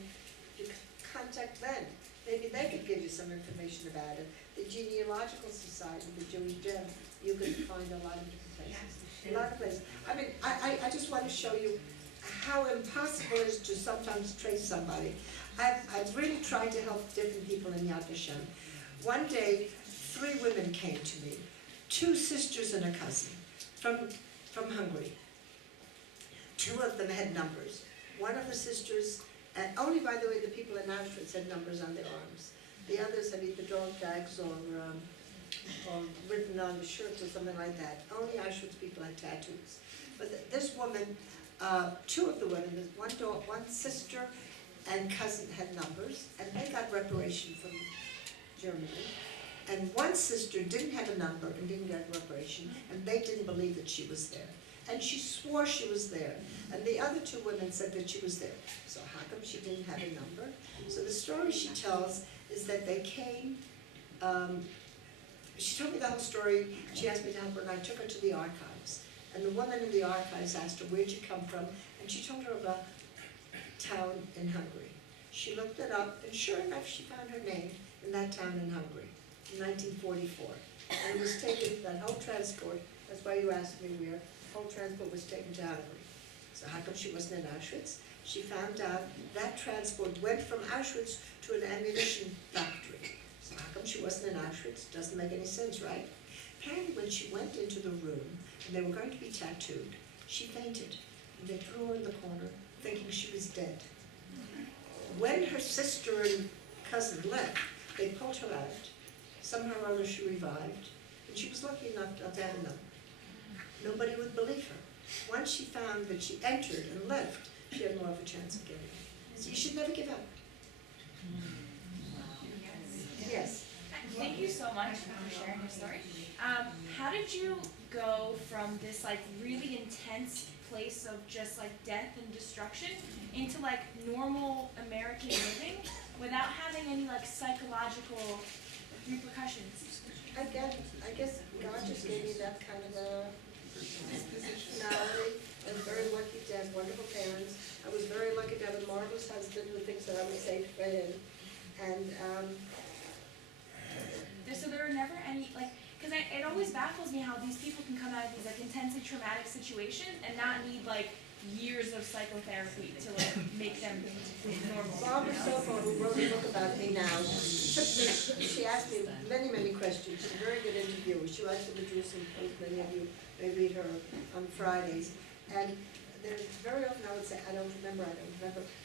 you contact them. Maybe they could give you some information about it. The Genealogical Society, the Jewish Gem, you could find a lot of different places. A lot of places. I mean, I just want to show you how impossible it is to sometimes trace somebody. I've really tried to help different people in Yad Vashem. One day, 3 women came to me, 2 sisters and a cousin from Hungary. 2 of them had numbers. One of the sisters, and only by the way, the people in Auschwitz had numbers on their arms. The others had either dog tags or or written on shirts or something like that. Only Auschwitz people had tattoos. But this woman, two of the women, one sister and cousin had numbers, and they got reparation from Germany. And one sister didn't have a number and didn't get reparation, and they didn't believe that she was there. And she swore she was there. And the other two women said that she was there. So how come she didn't have a number? So the story she tells is that they came, she told me the whole story. She asked me to help her, and I took her to the archives. And the woman in the archives asked her, where'd you come from? And she told her of a town in Hungary. She looked it up, and sure enough, she found her name in that town in Hungary in 1944. And it was taken, that whole transport, that's why you asked me where, the whole transport was taken to Hungary. So how come she wasn't in Auschwitz? She found out that transport went from Auschwitz to an ammunition factory. So how come she wasn't in Auschwitz? Doesn't make any sense, right? Apparently when she went into the room and they were going to be tattooed, she fainted. And they threw her in the corner thinking she was dead. When her sister and cousin left, they pulled her out. Somehow or other she revived, and she was lucky enough to have a number. Nobody would believe her. Once she found that she entered and left, she had more of a chance of getting it. So you should never give up. Yes. Thank you so much for sharing your story. How did you go from this like really intense place of just like death and destruction into like normal American living without having any like psychological repercussions? I guess God just gave me that kind of a personality. I was very lucky to have wonderful parents. I was very lucky to have a marvelous husband who thinks that I would say for him. And So there are never any like, because it always baffles me how these people can come out of these like intensely traumatic situations and not need like years of psychotherapy to like make them normal. Barbara Sofo, who wrote a book about me now, she asked me many questions. She's a very good interviewer. She writes for the Jerusalem Post. Many of you may read her on Fridays. And there's very often I would say, I don't remember.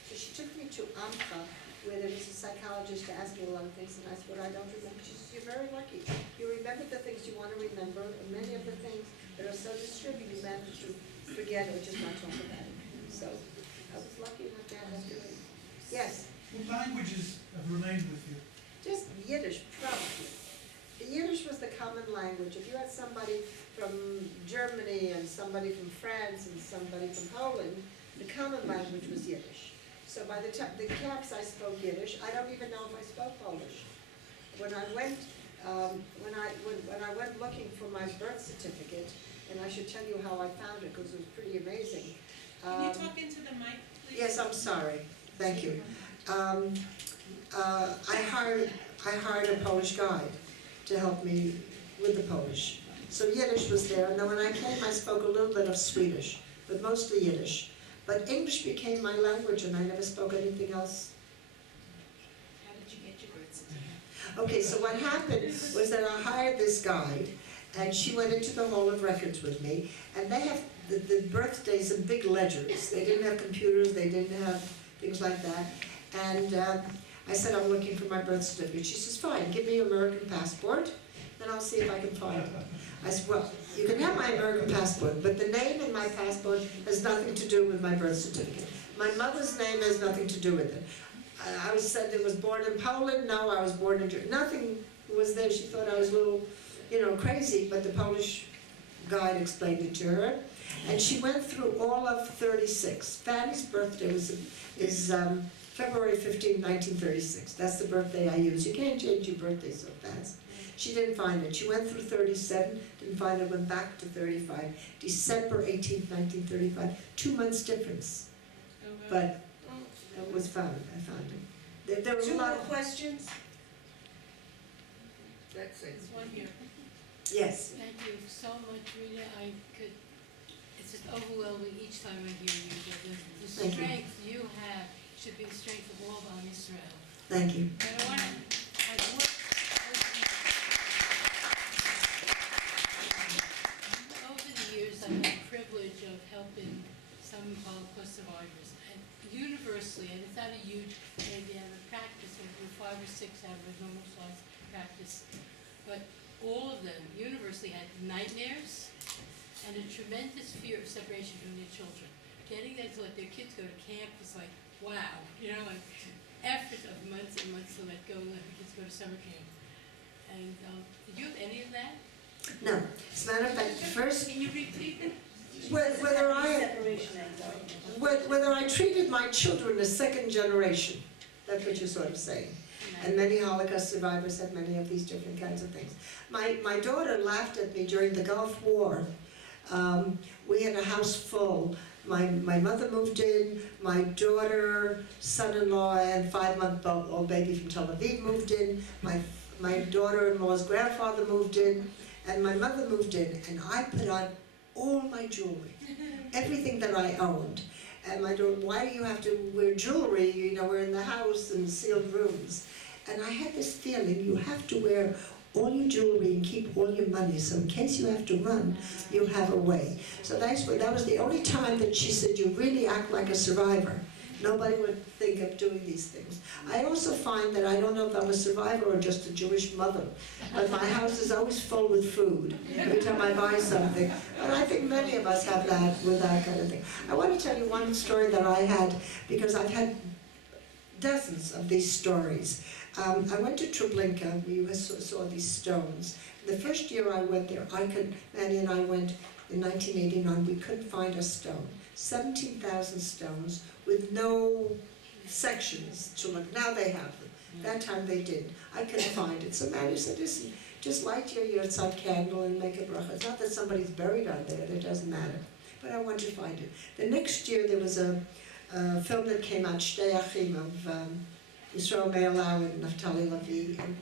So she took me to Amka, where there was a psychologist to ask me a lot of things, and I said, well, I don't remember. She says, you're very lucky. You remember the things you want to remember, and many of the things that are so disturbing you manage to forget or just not talk about it. So I was lucky enough to have that doing. Yes? What languages have remained with you? Just Yiddish, probably. The Yiddish was the common language. If you had somebody from Germany and somebody from France and somebody from Poland, the common language was Yiddish. So by the time the camps I spoke Yiddish. I don't even know if I spoke Polish. When I went looking for my birth certificate, and I should tell you how I found it because it was pretty amazing. Can you talk into the mic, please? Yes, I'm sorry. Thank you. I hired a Polish guide to help me with the Polish. So Yiddish was there, and then when I came, I spoke a little bit of Swedish, but mostly Yiddish. But English became my language, and I never spoke anything else. How did you get your birth certificate? Okay, so what happened was that I hired this guide, and she went into the Hall of Records with me, and they have the birthdays in big ledgers. They didn't have computers, they didn't have things like that. And I said, I'm looking for my birth certificate. She says, fine, give me your American passport, and I'll see if I can find it. I said, well, you can have my American passport, but the name in my passport has nothing to do with my birth certificate. My mother's name has nothing to do with it. I was said I was born in Poland. No, I was born in Germany. Nothing was there. She thought I was a little, crazy, but the Polish guide explained it to her. And she went through all of 36. Fanny's birthday is February 15, 1936. That's the birthday I use. You can't change your birthday so fast. She didn't find it. She went through 37, didn't find it, went back to 35. December 18, 1935, 2 months difference. But it was found. I found it. There were Two a lot more of questions? That's it. There's one here. yes. Thank you so much, Rena. It's just overwhelming each time I hear you. The Thank you. strength you have should be the strength of all of Israel. Thank you. And I want to, over the years, I've had the privilege of helping some Holocaust survivors. And universally, and it's not a huge, maybe out of practice, or 5 or 6 out of a normal size practice, but all of them universally had nightmares and a tremendous fear of separation from their children. Getting them to let their kids go to camp was like, wow, you know, like effort of months and months to let go and let the kids go to summer camp. And did you have any of that? No, as a matter of fact, first, Can you repeat it? whether I treated my children as second generation, that's what you're sort of saying. And many Holocaust survivors have many of these different kinds of things. My daughter laughed at me during the Gulf War. We had a house full. My mother moved in, my daughter, son-in-law, and 5-month-old baby from Tel Aviv moved in, my daughter-in-law's grandfather moved in, and my mother moved in, and I put on all my jewelry, everything that I owned. And my daughter, why do you have to wear jewelry? You know, we're in the house in sealed rooms. And I had this feeling, you have to wear all your jewelry and keep all your money, so in case you have to run, you have a way. So that was the only time that she said, you really act like a survivor. Nobody would think of doing these things. I also find that I don't know if I'm a survivor or just a Jewish mother, but my house is always full with food every time I buy something. And I think many of us have that with that kind of thing. I want to tell you one story that I had, because I've had dozens of these stories. I went to Treblinka, we saw these stones. The first year I went there, Manny and I went in 1989, we couldn't find a stone. 17,000 stones with no sections to look. Now they have them. That time they didn't. I couldn't find it. So Manny said, listen, just light your yahrzeit candle and make a bracha. It's not that somebody's buried out there, it doesn't matter. But I want to find it. The next year there was a film that came out, Shtei Achim, of Yisrael Me'elau and Naftali Lavi, and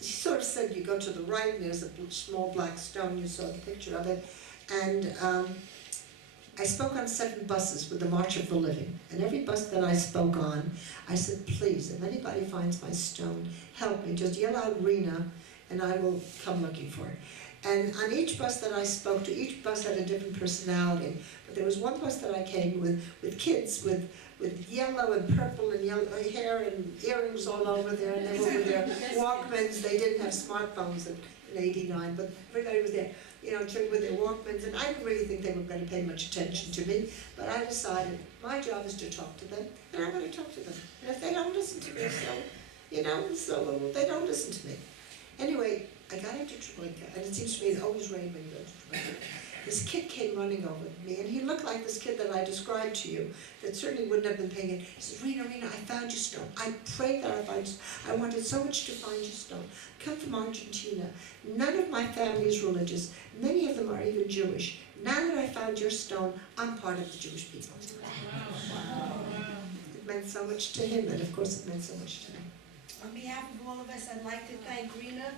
he sort of said, you go to the right, and there's a small black stone, you saw the picture of it, and I spoke on 7 buses with the March of the Living, and every bus that I spoke on, I said, please, if anybody finds my stone, help me, just yell out Rena, and I will come looking for it. And on each bus that I spoke to, each bus had a different personality, but there was one bus that I came with kids with yellow and purple and yellow hair and earrings all over there, and they were with their Walkmans. They didn't have smartphones in '89, but everybody was there, you know, with their Walkmans, and I didn't really think they were going to pay much attention to me, but I decided my job is to talk to them, and I'm going to talk to them. And if they don't listen to me, so they don't listen to me. Anyway, I got into Treblinka, and it seems to me it always rained when you go to Treblinka. This kid came running over to me, and he looked like this kid that I described to you, that certainly wouldn't have been paying it. He said, Rena, I found your stone. I prayed that I find your stone. I wanted so much to find your stone. Come from Argentina. None of my family is religious. Many of them are even Jewish. Now that I found your stone, I'm part of the Jewish people. It meant so much to him, and of course it meant so much to me. On behalf of all of us, I'd like to thank Rena.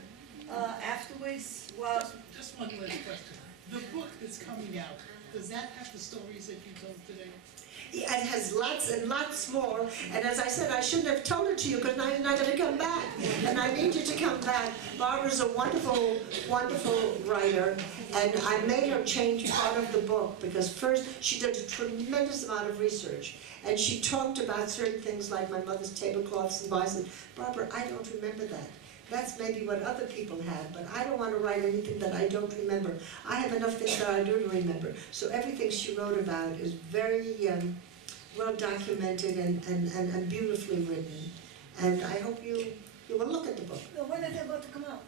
Afterwards, well, Just one last question. The book that's coming out, does that have the stories that you told today? It has lots and lots more, and as I said, I shouldn't have told it to you because now you're not going to come back, and I need you to come back. Barbara's a wonderful, wonderful writer, and I made her change part of the book because first she did a tremendous amount of research, and she talked about certain things like my mother's tablecloths and vases. Barbara, I don't remember that. That's maybe what other people had, but I don't want to write anything that I don't remember. I have enough things that I do remember. So everything she wrote about is very well documented and beautifully written. And I hope you will look at the book. When is it about to come out?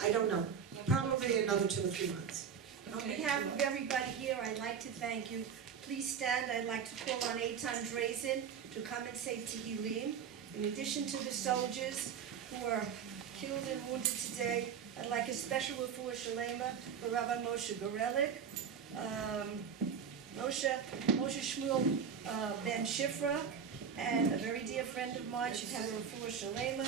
I don't know. Probably another 2 or 3 months. on behalf of everybody here, I'd like to thank you. Please stand. I'd like to call on Eitan Drazen to come and say Tehillim. In addition to the soldiers who are killed and wounded today, I'd like a special refuah shalema for Rabbi Moshe Gorelik, Moshe Shmuel Ben Shifra, and a very dear friend of mine. She'd have a refuah shalema.